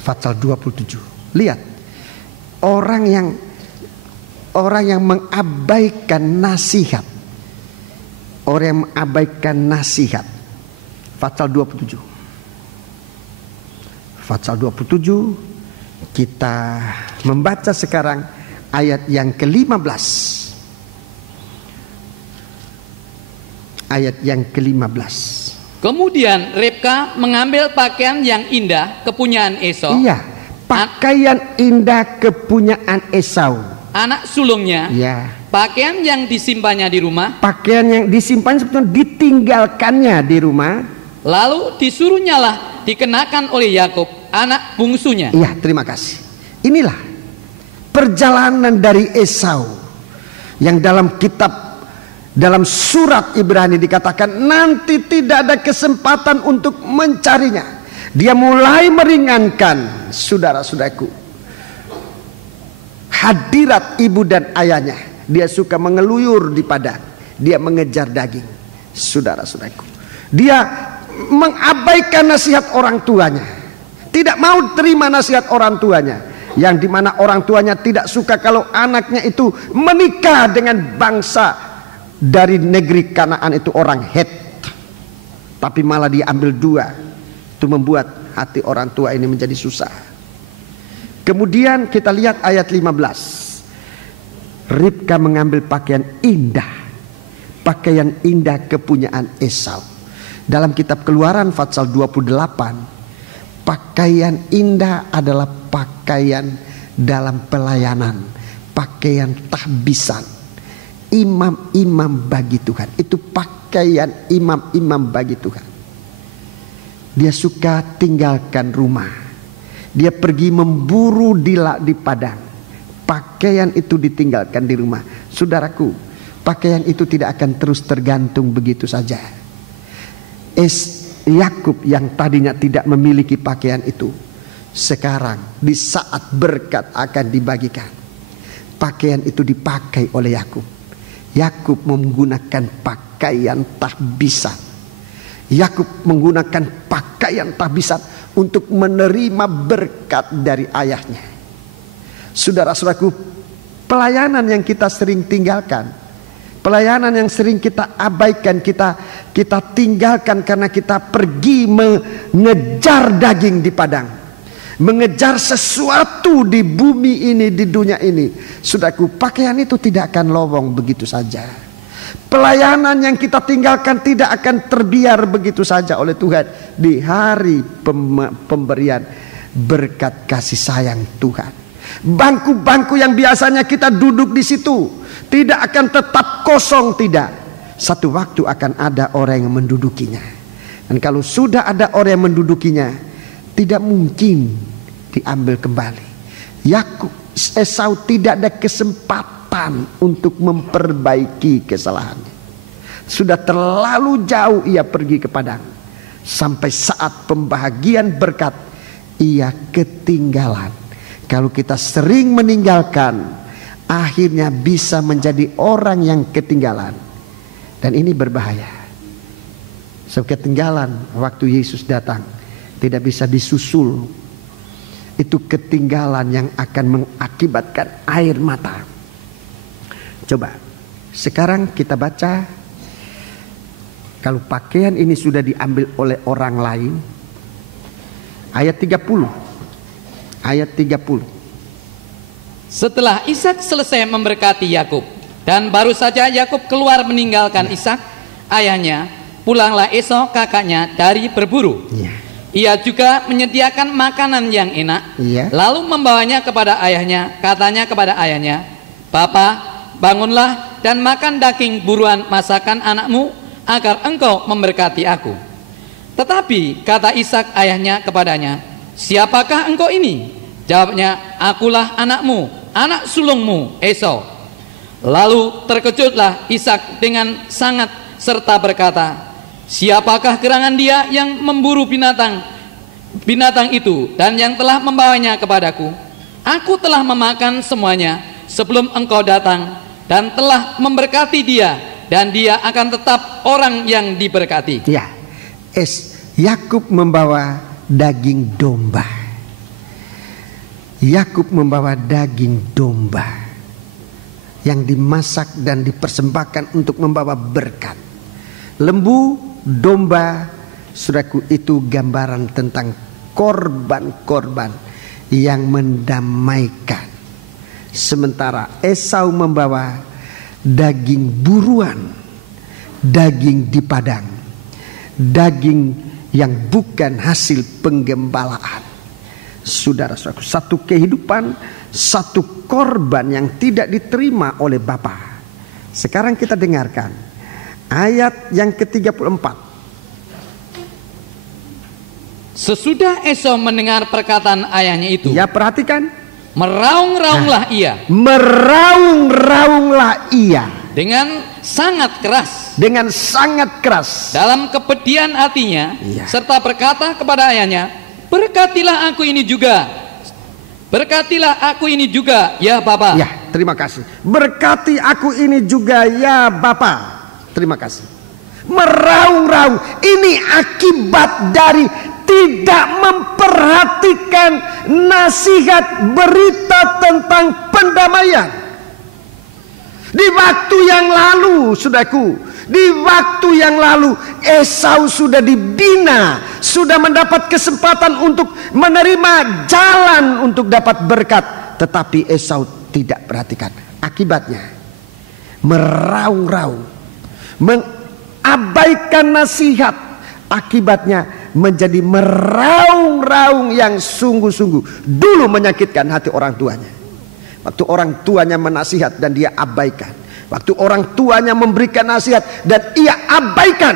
Pasal 27. Lihat, orang yang mengabaikan nasihat. Orang yang mengabaikan nasihat. Pasal 27. Pasal 27 kita membaca sekarang ayat yang ke-15. Ayat yang ke-15. Kemudian Rebka mengambil pakaian yang indah kepunyaan Esau. Iya, pakaian indah kepunyaan Esau, anak sulungnya. Iya. Pakaian yang disimpannya di rumah. Pakaian yang disimpan sebetulnya ditinggalkannya di rumah. Lalu disuruhnyalah dikenakan oleh Yakub, anak bungsunya. Iya, terima kasih. Inilah perjalanan dari Esau yang dalam surat Ibrani dikatakan nanti tidak ada kesempatan untuk mencarinya. Dia mulai meringankan saudara-saudaraku hadirat ibu dan ayahnya. Dia suka mengeluyur di padang. Dia mengejar daging. Saudara-saudaraku, dia mengabaikan nasihat orang tuanya. Tidak mau terima nasihat orang tuanya, yang dimana orang tuanya tidak suka kalau anaknya itu menikah dengan bangsa dari negeri Kanaan, itu orang Het. Tapi malah diambil dua. Itu membuat hati orang tua ini menjadi susah. Kemudian kita lihat ayat 15. Ribka mengambil pakaian indah. Pakaian indah kepunyaan Esau. Dalam kitab Keluaran pasal 28, pakaian indah adalah pakaian dalam pelayanan, pakaian tahbisan. Imam-imam bagi Tuhan. Itu pakaian imam-imam bagi Tuhan. Dia suka tinggalkan rumah. Dia pergi memburu di padang. Pakaian itu ditinggalkan di rumah. Saudaraku, pakaian itu tidak akan terus tergantung begitu saja. Yakub yang tadinya tidak memiliki pakaian itu, Sekarang di saat berkat akan dibagikan, pakaian itu dipakai oleh Yakub. Yakub menggunakan pakaian tahbisan. Yakub menggunakan pakaian tahbisan untuk menerima berkat dari ayahnya. Saudara-saudaraku, pelayanan yang kita sering tinggalkan, pelayanan yang sering kita abaikan, kita tinggalkan karena kita pergi mengejar daging di padang, mengejar sesuatu di bumi ini, di dunia ini. Saudaraku, pakaian itu tidak akan lowong begitu saja. Pelayanan yang kita tinggalkan tidak akan terbiar begitu saja oleh Tuhan di hari pemberian berkat kasih sayang Tuhan. Bangku-bangku yang biasanya kita duduk di situ tidak akan tetap kosong, tidak. Satu waktu akan ada orang yang mendudukinya. Dan kalau sudah ada orang yang mendudukinya, tidak mungkin diambil kembali. Esau tidak ada kesempatan untuk memperbaiki kesalahannya. Sudah terlalu jauh ia pergi ke padang. Sampai saat pembahagian berkat, ia ketinggalan. Kalau kita sering meninggalkan, akhirnya bisa menjadi orang yang ketinggalan. Dan ini berbahaya. So, ketinggalan waktu Yesus datang tidak bisa disusul. Itu ketinggalan yang akan mengakibatkan air mata. Coba sekarang kita baca, kalau pakaian ini sudah diambil oleh orang lain, ayat 30. Ayat 30. Setelah Ishak selesai memberkati Yakub, dan baru saja Yakub keluar meninggalkan Ishak ayahnya, pulanglah Esau kakaknya dari berburu. Ia juga menyediakan makanan yang enak, lalu membawanya kepada ayahnya. Katanya kepada ayahnya, "Bapa, bangunlah dan makan daging buruan masakan anakmu, agar engkau memberkati aku." Tetapi kata Ishak ayahnya kepadanya, "Siapakah engkau ini?" Jawabnya, "Akulah anakmu, anak sulungmu Esau." Lalu terkejutlah Ishak dengan sangat serta berkata, "Siapakah gerangan dia yang memburu binatang itu dan yang telah membawanya kepadaku? Aku telah memakan semuanya sebelum engkau datang dan telah memberkati dia, dan dia akan tetap orang yang diberkati." Ya, Yakub membawa daging domba. Yakub membawa daging domba yang dimasak dan dipersembahkan untuk membawa berkat. Lembu, domba, saudaraku, itu gambaran tentang korban-korban yang mendamaikan. Sementara Esau membawa daging buruan, daging di padang, daging yang bukan hasil penggembalaan. Saudara-saudaraku, satu kehidupan, satu korban yang tidak diterima oleh Bapa. Sekarang kita dengarkan ayat yang ke-34. Sesudah Esau mendengar perkataan ayahnya itu, ya, perhatikan, meraung-raunglah ia. Meraung-raunglah ia dengan sangat keras. Dengan sangat keras. Dalam kepedihan hatinya, serta berkata kepada ayahnya, "Berkatilah aku ini juga. Berkatilah aku ini juga, ya Bapa." Ya, terima kasih. Berkati aku ini juga, ya Bapa. Terima kasih. Meraung-raung, ini akibat dari tidak memperhatikan nasihat berita tentang pendamaian. Di waktu yang lalu, saudaraku, di waktu yang lalu Esau sudah dibina, sudah mendapat kesempatan untuk menerima jalan untuk dapat berkat, tetapi Esau tidak perhatikan. Akibatnya meraung-raung, mengabaikan nasihat. Akibatnya menjadi meraung-raung yang sungguh-sungguh. Dulu menyakitkan hati orang tuanya. Waktu orang tuanya menasihat dan dia abaikan. Waktu orang tuanya memberikan nasihat dan ia abaikan.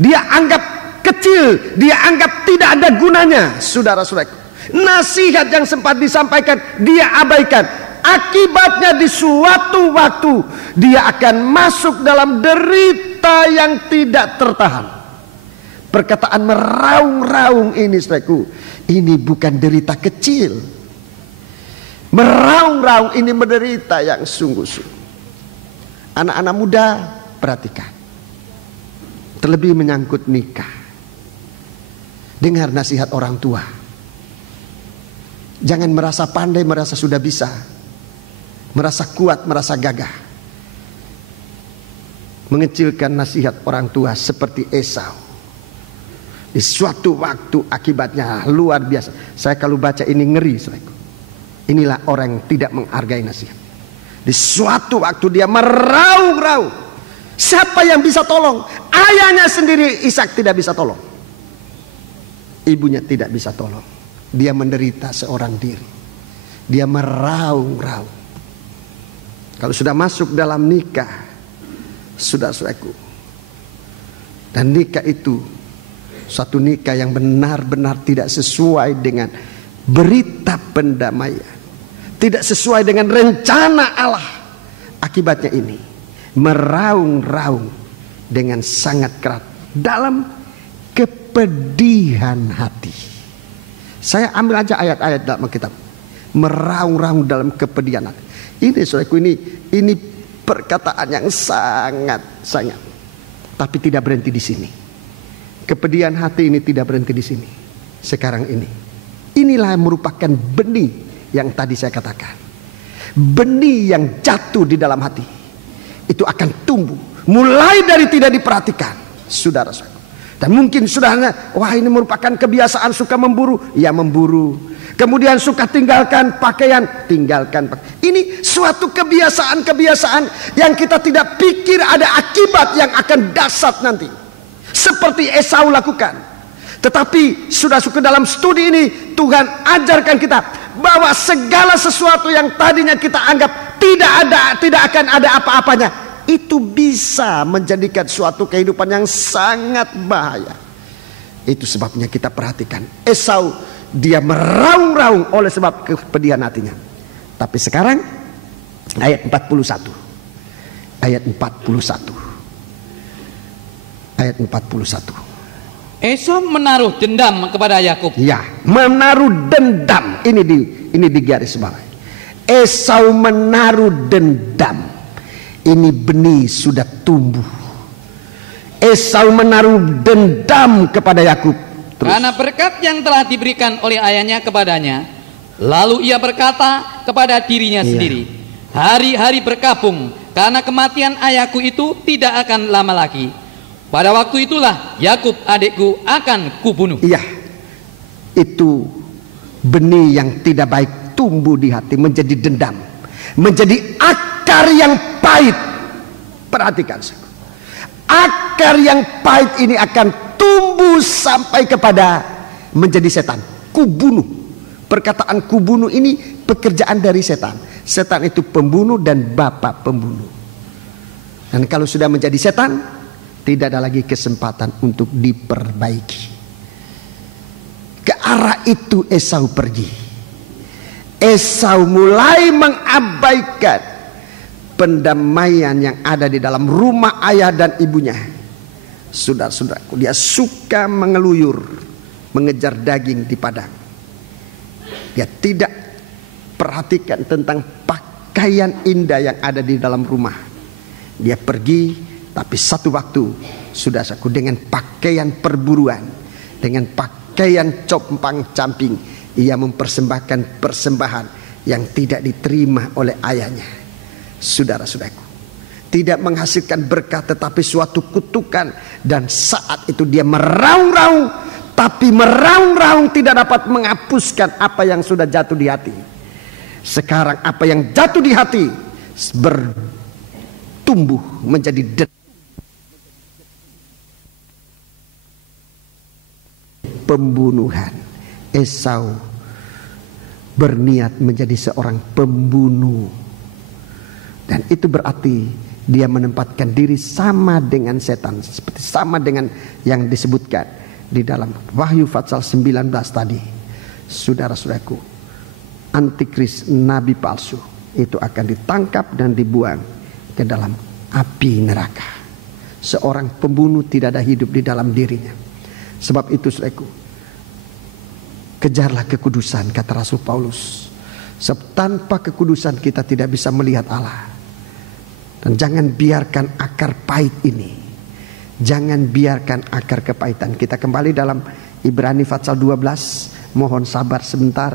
Dia anggap kecil, dia anggap tidak ada gunanya. Saudara-saudara, nasihat yang sempat disampaikan dia abaikan. Akibatnya di suatu waktu dia akan masuk dalam derita yang tidak tertahan. Perkataan meraung-raung ini, saudaraku, Ini bukan derita kecil. Meraung-raung ini menderita yang sungguh-sungguh. Anak-anak muda, perhatikan. Terlebih menyangkut nikah. Dengar nasihat orang tua. Jangan merasa pandai, merasa sudah bisa. Merasa kuat, merasa gagah. Mengecilkan nasihat orang tua seperti Esau. Di suatu waktu akibatnya luar biasa. Saya kalau baca ini ngeri. Inilah orang yang tidak menghargai nasihat. Di suatu waktu dia meraung-raung. Siapa yang bisa tolong? Ayahnya sendiri Ishak tidak bisa tolong. Ibunya tidak bisa tolong. Dia menderita seorang diri. Dia meraung-raung. Kalau sudah masuk dalam nikah, saudara-saudaraku, dan nikah itu suatu nikah yang benar-benar tidak sesuai dengan berita pendamaian, tidak sesuai dengan rencana Allah. Akibatnya ini meraung-raung dengan sangat keras dalam kepedihan hati. Saya ambil aja ayat-ayat dalam kitab. Meraung-raung dalam kepedihan hati. Ini saudaraku, ini perkataan yang sangat. Tapi tidak berhenti di sini. Kepedihan hati ini tidak berhenti di sini. Sekarang ini. Inilah yang merupakan benih yang tadi saya katakan. Benih yang jatuh di dalam hati. Itu akan tumbuh. Mulai dari tidak diperhatikan. Saudara-saudara. Dan mungkin saudaranya, wah ini merupakan kebiasaan suka memburu. Ya memburu. Kemudian suka tinggalkan pakaian. Tinggalkan pakaian. Ini suatu kebiasaan-kebiasaan yang kita tidak pikir ada akibat yang akan dahsyat nanti. Seperti Esau lakukan. Tetapi sudah suka dalam studi ini Tuhan ajarkan kita bahwa segala sesuatu yang tadinya kita anggap tidak akan ada apa-apanya, itu bisa menjadikan suatu kehidupan yang sangat bahaya. Itu sebabnya kita perhatikan Esau, dia meraung-raung oleh sebab kepedihan hatinya. Tapi sekarang ayat 41. Ayat 41. Ayat 41. Esau menaruh dendam kepada Yakub. Ya, menaruh dendam. Ini di garis bawah. Esau menaruh dendam. Ini benih sudah tumbuh. Esau menaruh dendam kepada Yakub. Karena berkat yang telah diberikan oleh ayahnya kepadanya, lalu ia berkata kepada dirinya sendiri, hari-hari berkabung, karena kematian ayahku itu tidak akan lama lagi. Pada waktu itulah Yakub adikku akan kubunuh. Iya, itu benih yang tidak baik tumbuh di hati, menjadi dendam, menjadi akar yang pahit. Perhatikan, akar yang pahit ini akan tumbuh sampai kepada menjadi setan. Kubunuh. Perkataan kubunuh ini pekerjaan dari setan. Setan itu pembunuh dan bapak pembunuh. Dan kalau sudah menjadi setan, tidak ada lagi kesempatan untuk diperbaiki. Ke arah itu Esau pergi. Esau mulai mengabaikan pendamaian yang ada di dalam rumah ayah dan ibunya. Saudara-saudaraku, dia suka mengeluyur, mengejar daging di padang. Dia tidak perhatikan tentang pakaian indah yang ada di dalam rumah. Dia pergi, tapi satu waktu sudah saku dengan pakaian perburuan, dengan pakaian compang camping, ia mempersembahkan persembahan yang tidak diterima oleh ayahnya. Saudara-saudaraku, tidak menghasilkan berkah tetapi suatu kutukan. Dan saat itu dia meraung-raung, tapi meraung-raung tidak dapat menghapuskan apa yang sudah jatuh di hati. Sekarang apa yang jatuh di hati bertumbuh menjadi pembunuhan. Esau berniat menjadi seorang pembunuh. Dan itu berarti dia menempatkan diri sama dengan setan, seperti sama dengan yang disebutkan di dalam Wahyu pasal 19 tadi. Saudara-saudaraku, antikris nabi palsu itu akan ditangkap dan dibuang ke dalam api neraka. Seorang pembunuh tidak ada hidup di dalam dirinya. Sebab itu saudaraku, Kejarlah kekudusan, kata Rasul Paulus. Sebab tanpa kekudusan kita tidak bisa melihat Allah. Dan jangan biarkan akar pahit ini, jangan biarkan akar kepahitan. Kita kembali dalam Ibrani pasal 12. Mohon sabar sebentar.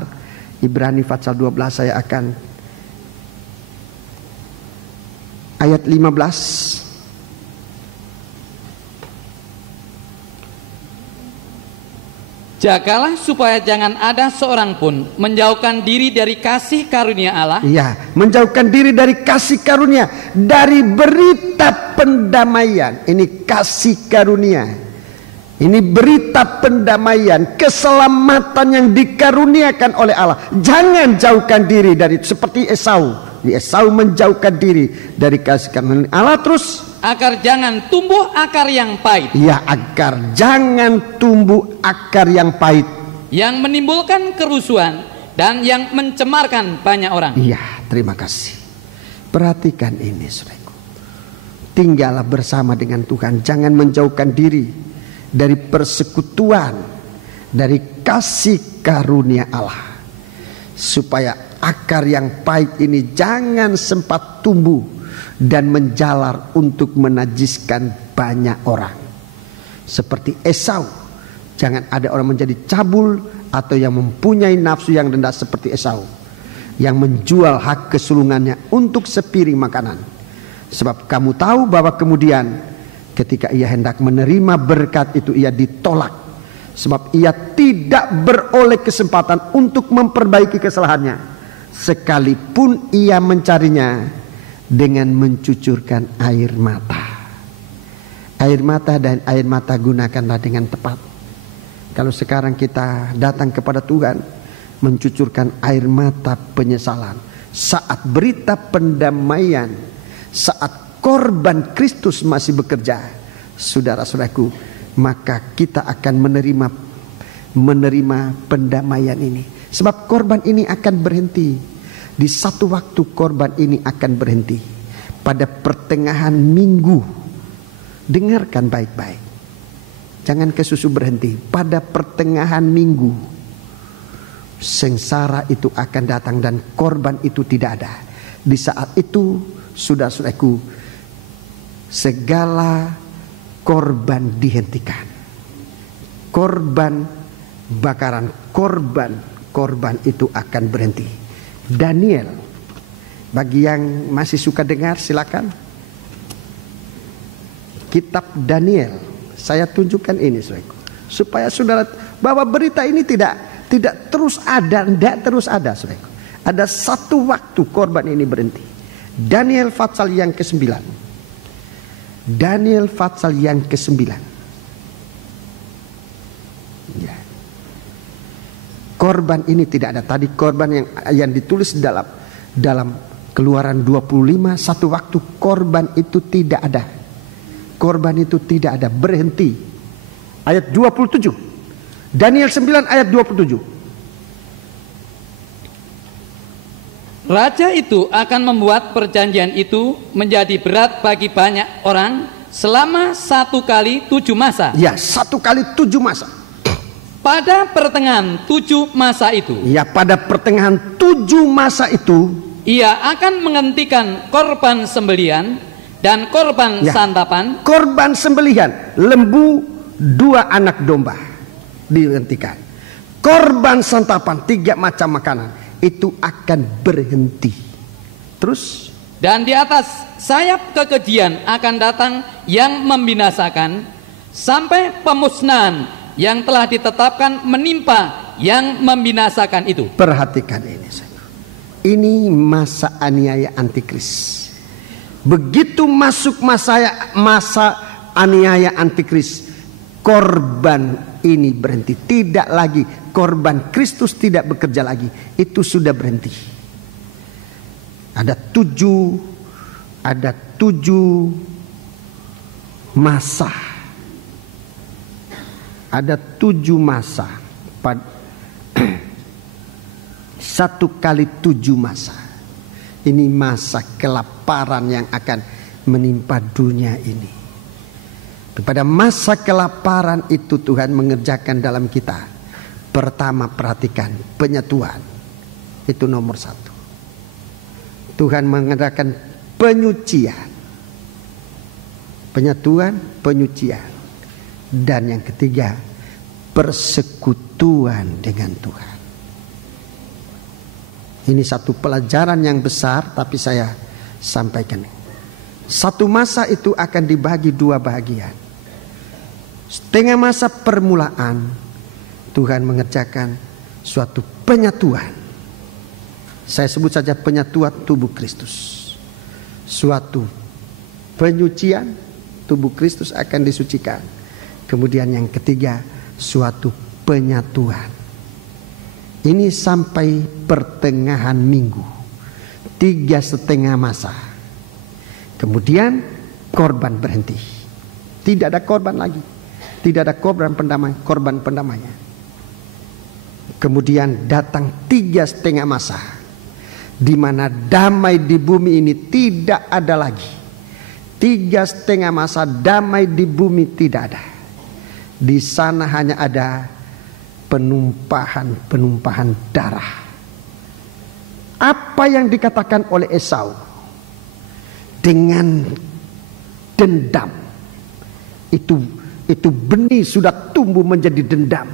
Ibrani pasal 12 saya akan ayat 15. Jagalah supaya jangan ada seorang pun menjauhkan diri dari kasih karunia Allah. Ya, menjauhkan diri dari kasih karunia, dari berita pendamaian. Ini kasih karunia. Ini berita pendamaian, keselamatan yang dikaruniakan oleh Allah. Jangan jauhkan diri dari, seperti Esau. Esau menjauhkan diri dari kasih karunia Allah. Terus agar jangan tumbuh akar yang pahit. Ya, agar jangan tumbuh akar yang pahit, yang menimbulkan kerusuhan dan yang mencemarkan banyak orang. Iya, terima kasih. Perhatikan ini, saudaraku. Tinggallah bersama dengan Tuhan. Jangan menjauhkan diri dari persekutuan, dari kasih karunia Allah. Supaya akar yang pahit ini jangan sempat tumbuh dan menjalar untuk menajiskan banyak orang. Seperti Esau, jangan ada orang menjadi cabul atau yang mempunyai nafsu yang rendah seperti Esau, yang menjual hak kesulungannya untuk sepiring makanan. Sebab kamu tahu bahwa kemudian ketika ia hendak menerima berkat itu, ia ditolak. Sebab ia tidak beroleh kesempatan untuk memperbaiki kesalahannya, sekalipun ia mencarinya dengan mencucurkan air mata. Air mata dan air mata gunakanlah dengan tepat. Kalau sekarang kita datang kepada Tuhan mencucurkan air mata penyesalan, saat berita pendamaian, saat korban Kristus masih bekerja, saudara-saudaraku, maka kita akan menerima pendamaian ini. Sebab korban ini akan berhenti. Di satu waktu korban ini akan berhenti. Pada pertengahan minggu. Dengarkan baik-baik. Jangan kesusu berhenti. Pada pertengahan minggu, sengsara itu akan datang dan korban itu tidak ada. Di saat itu, saudara-saudaraku, segala korban dihentikan. Korban bakaran, korban itu akan berhenti. Daniel, bagi yang masih suka dengar silakan. Kitab Daniel, saya tunjukkan ini saudaraku, supaya saudara bahwa berita ini tidak terus ada, saudaraku. Ada satu waktu korban ini berhenti. Daniel pasal yang ke-9. Daniel pasal yang ke-9. Ya. Korban ini tidak ada. Tadi korban yang ditulis dalam Keluaran 25, satu waktu korban itu tidak ada. Korban itu tidak ada, berhenti. Ayat 27. Daniel 9 ayat 27. Raja itu akan membuat perjanjian itu menjadi berat bagi banyak orang selama 1 kali 7 masa. Ya, 1 kali 7 masa. Pada pertengahan 7 masa itu, ya, pada pertengahan 7 masa itu, ia akan menghentikan korban sembelihan dan korban santapan. Korban sembelihan, lembu 2 anak domba dihentikan. Korban santapan 3 macam makanan itu akan berhenti. Terus, dan di atas sayap kekejian akan datang yang membinasakan, sampai pemusnahan yang telah ditetapkan menimpa yang membinasakan itu. Perhatikan ini. Ini masa aniaya antikris. Begitu masuk masa aniaya antikris, korban ini berhenti. Tidak lagi, korban Kristus tidak bekerja lagi. Itu sudah berhenti. Ada 7 masa. Ada 7 masa. 1 kali 7 masa. Ini masa kelaparan yang akan menimpa dunia ini. Pada masa kelaparan itu Tuhan mengerjakan dalam kita Pertama, perhatikan penyatuan. Itu nomor satu. Tuhan mengadakan penyucian. Penyatuan, penyucian. Dan yang ketiga, persekutuan dengan Tuhan. Ini satu pelajaran yang besar, tapi saya sampaikan. Satu masa itu akan dibagi dua bagian. Setengah masa permulaan, Tuhan mengerjakan suatu penyatuan. Saya sebut saja penyatuan tubuh Kristus. Suatu penyucian, tubuh Kristus akan disucikan. Kemudian yang ketiga, suatu penyatuan. Ini sampai pertengahan minggu, 3,5 masa. Kemudian korban berhenti. Tidak ada korban lagi. Tidak ada korban pendamaian. Kemudian datang 3,5 masa, di mana damai di bumi ini tidak ada lagi. 3,5 masa damai di bumi tidak ada. Di sana hanya ada penumpahan darah. Apa yang dikatakan oleh Esau dengan dendam, itu benih sudah tumbuh menjadi dendam.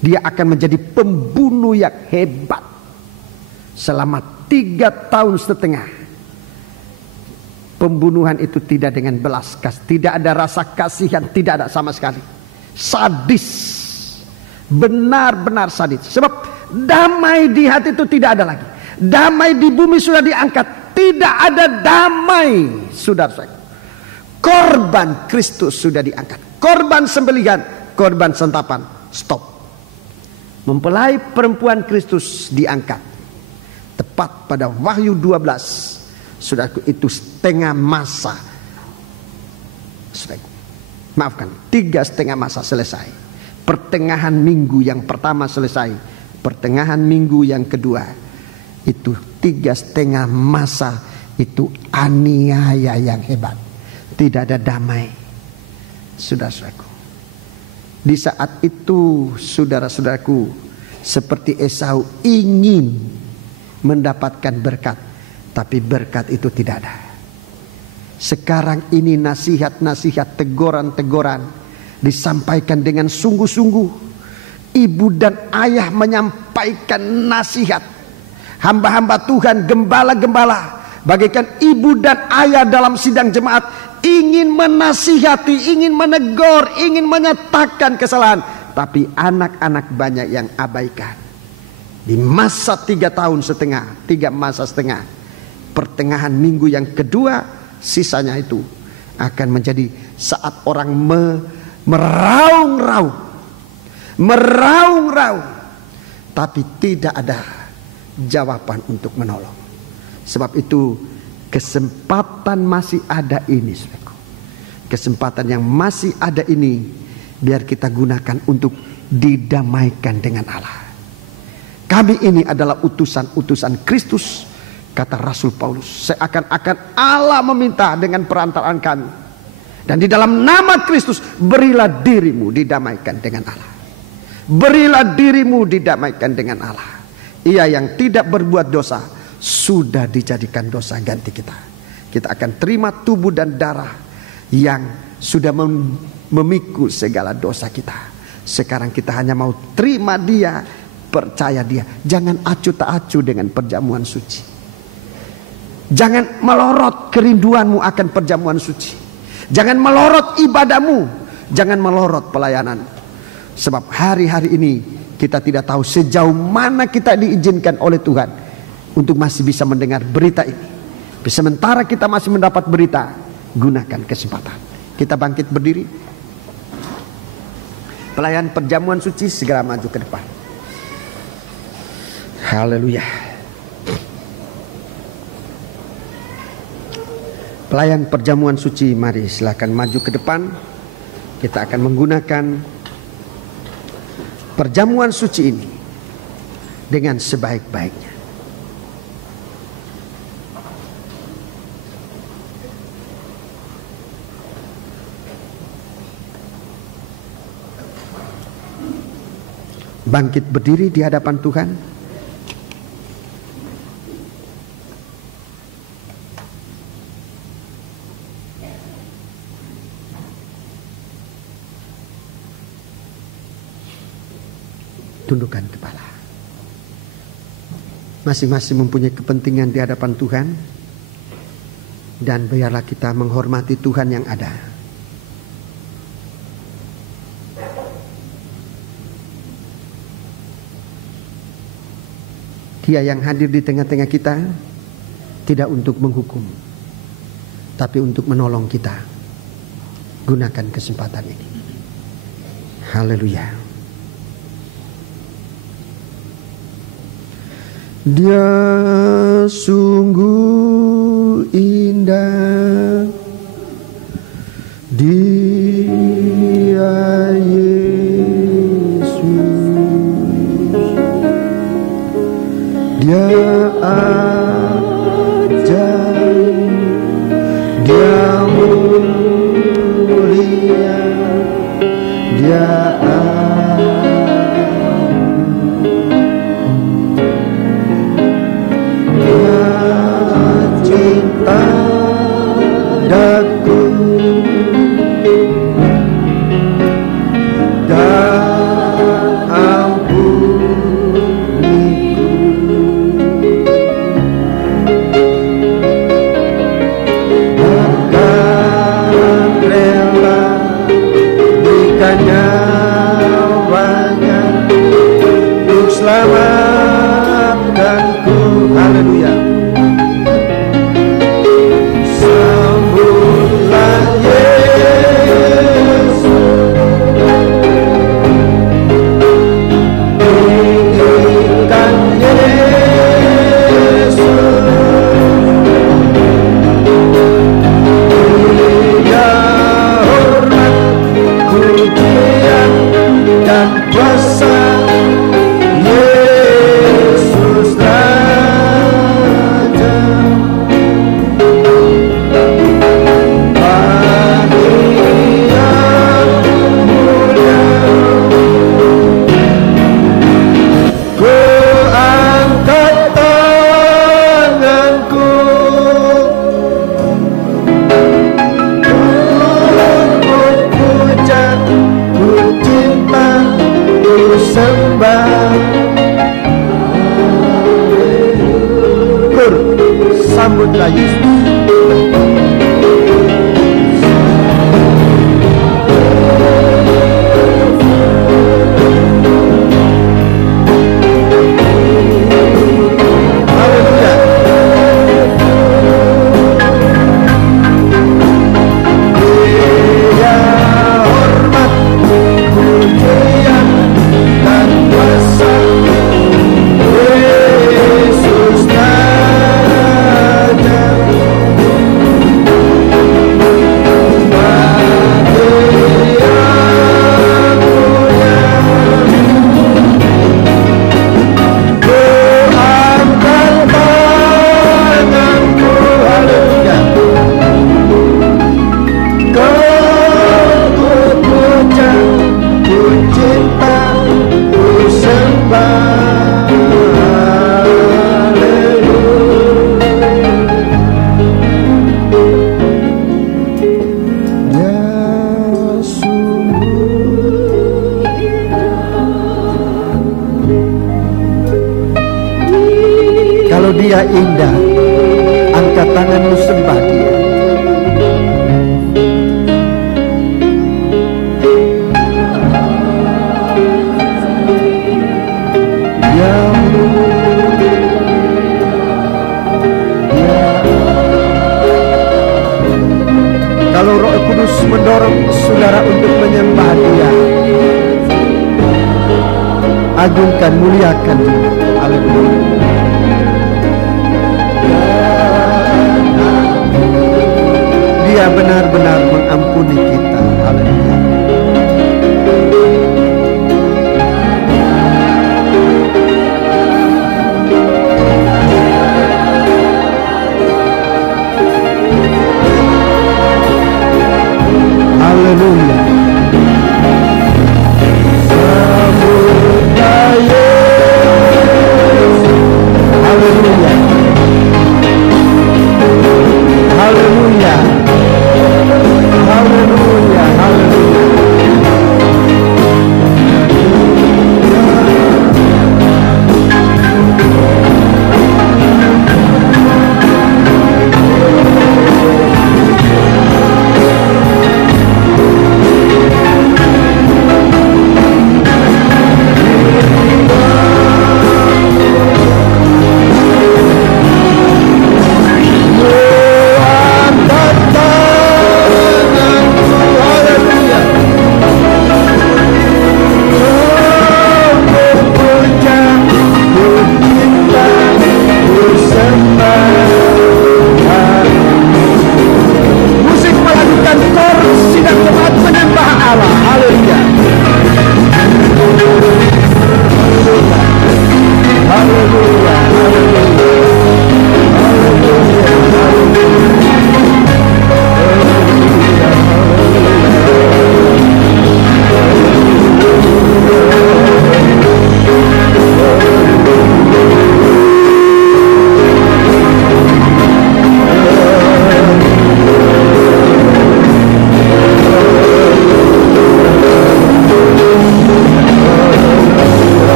Dia akan menjadi pembunuh yang hebat selama 3,5 tahun. Pembunuhan itu tidak dengan belas kasih, tidak ada rasa kasihan, tidak ada sama sekali. Sadis. Benar-benar sadis. Sebab damai di hati itu tidak ada lagi. Damai di bumi sudah diangkat. Tidak ada damai, saudara. Korban Kristus sudah diangkat. Korban sembelihan, korban santapan, stop. Mempelai perempuan Kristus diangkat. Tepat pada Wahyu 12. Saudaraku, itu setengah masa. Saudaraku, maafkan, 3,5 masa selesai. Pertengahan minggu yang pertama selesai. Pertengahan minggu yang kedua, itu 3,5 masa. Itu aniaya yang hebat. Tidak ada damai, saudara-saudaraku. Di saat itu, saudara-saudaraku, seperti Esau ingin mendapatkan berkat, tapi berkat itu tidak ada. Sekarang ini nasihat-nasihat, teguran-teguran disampaikan dengan sungguh-sungguh. Ibu dan ayah menyampaikan nasihat. Hamba-hamba Tuhan, gembala-gembala, bagaikan ibu dan ayah dalam sidang jemaat, ingin menasihati, ingin menegur, ingin menyatakan kesalahan. Tapi anak-anak banyak yang abaikan. Di masa 3,5 tahun, 3 masa setengah, pertengahan minggu yang kedua, sisanya itu akan menjadi saat orang meraung-raung, tapi tidak ada jawaban untuk menolong. Sebab itu kesempatan masih ada ini, saudaraku. Kesempatan yang masih ada ini biar kita gunakan untuk didamaikan dengan Allah. Kami ini adalah utusan-utusan Kristus, kata Rasul Paulus. Seakan-akan Allah meminta dengan perantaraan kami. Dan di dalam nama Kristus, berilah dirimu didamaikan dengan Allah. Berilah dirimu didamaikan dengan Allah. Ia yang tidak berbuat dosa sudah dijadikan dosa ganti kita. Kita akan terima tubuh dan darah yang sudah memikul segala dosa kita. Sekarang kita hanya mau terima Dia, percaya Dia. Jangan acuh tak acuh dengan perjamuan suci. Jangan melorot kerinduanmu akan perjamuan suci. Jangan melorot ibadahmu, jangan melorot pelayanan. Sebab hari-hari ini kita tidak tahu sejauh mana kita diizinkan oleh Tuhan untuk masih bisa mendengar berita ini. Sementara kita masih mendapat berita, gunakan kesempatan. Kita bangkit berdiri. Pelayan perjamuan suci segera maju ke depan. Haleluya. Pelayan perjamuan suci, mari silakan maju ke depan. Kita akan menggunakan perjamuan suci ini dengan sebaik-baiknya. bangkit berdiri di hadapan Tuhan. Tundukkan kepala. Masing-masing mempunyai kepentingan di hadapan Tuhan. Dan biarlah kita menghormati Tuhan yang ada. Dia yang hadir di tengah-tengah kita tidak untuk menghukum, tapi untuk menolong kita. Gunakan kesempatan ini. Haleluya. Dia sungguh indah, Dia Yesus, Dia ajaib, Dia mulia, Dia sambutlah Yesus. Kalau dia indah, angkat tanganmu sembah dia. Kalau Roh Kudus mendorong saudara untuk menyembah dia, agungkan, muliakan dia. Haleluya. Dia benar-benar mengampuni kita. Haleluya. Haleluya. Sambutlah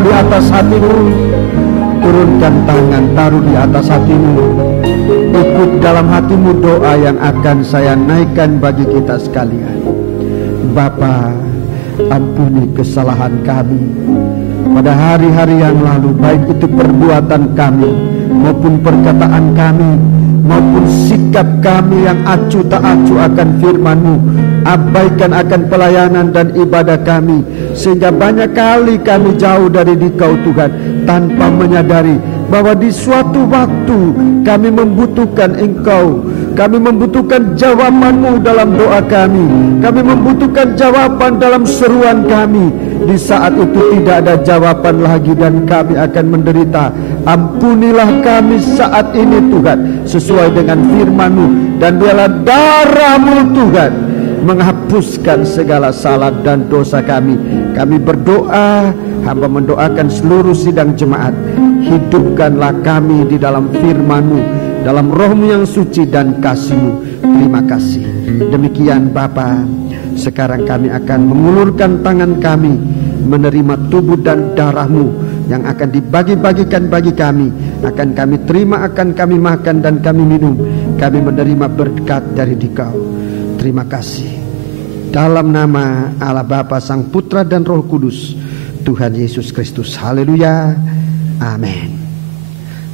taruh di atas hatimu. Turunkan tangan, taruh di atas hatimu. Ikut dalam hatimu doa yang akan saya naikkan bagi kita sekalian. Bapa, ampuni kesalahan kami pada hari-hari yang lalu, baik itu perbuatan kami maupun perkataan kami maupun sikap kami yang acuh tak acuh akan firman-Mu, abaikan akan pelayanan dan ibadah kami, sehingga banyak kali kami jauh dari Dikau Tuhan, tanpa menyadari bahwa di suatu waktu kami membutuhkan Engkau, kami membutuhkan jawaban-Mu dalam doa kami membutuhkan jawaban dalam seruan kami. Di saat itu tidak ada jawaban lagi dan kami akan menderita. Ampunilah kami saat ini Tuhan, sesuai dengan firman-Mu, dan biarlah darah-Mu Tuhan menghapuskan segala salah dan dosa kami. Kami berdoa, hamba mendoakan seluruh sidang jemaat. Hidupkanlah kami di dalam firman-Mu, dalam Roh-Mu yang suci dan kasih-Mu. Terima kasih. Demikian Bapa, sekarang kami akan mengulurkan tangan kami menerima tubuh dan darah-Mu yang akan dibagi-bagikan bagi kami. Akan kami terima, akan kami makan dan kami minum. Kami menerima berkat dari Dikau. Terima kasih. Dalam nama Allah Bapa, Sang Putra dan Roh Kudus, Tuhan Yesus Kristus. Haleluya. Amin.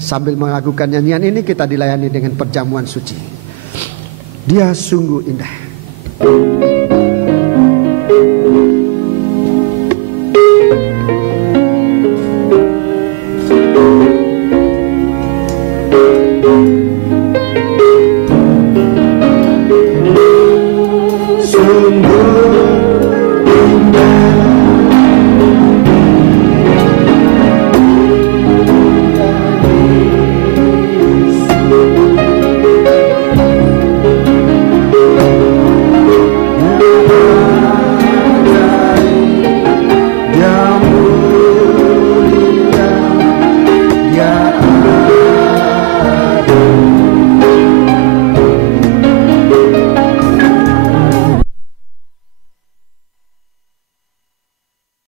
Sambil melakukan nyanyian ini, kita dilayani dengan perjamuan suci. Dia sungguh indah.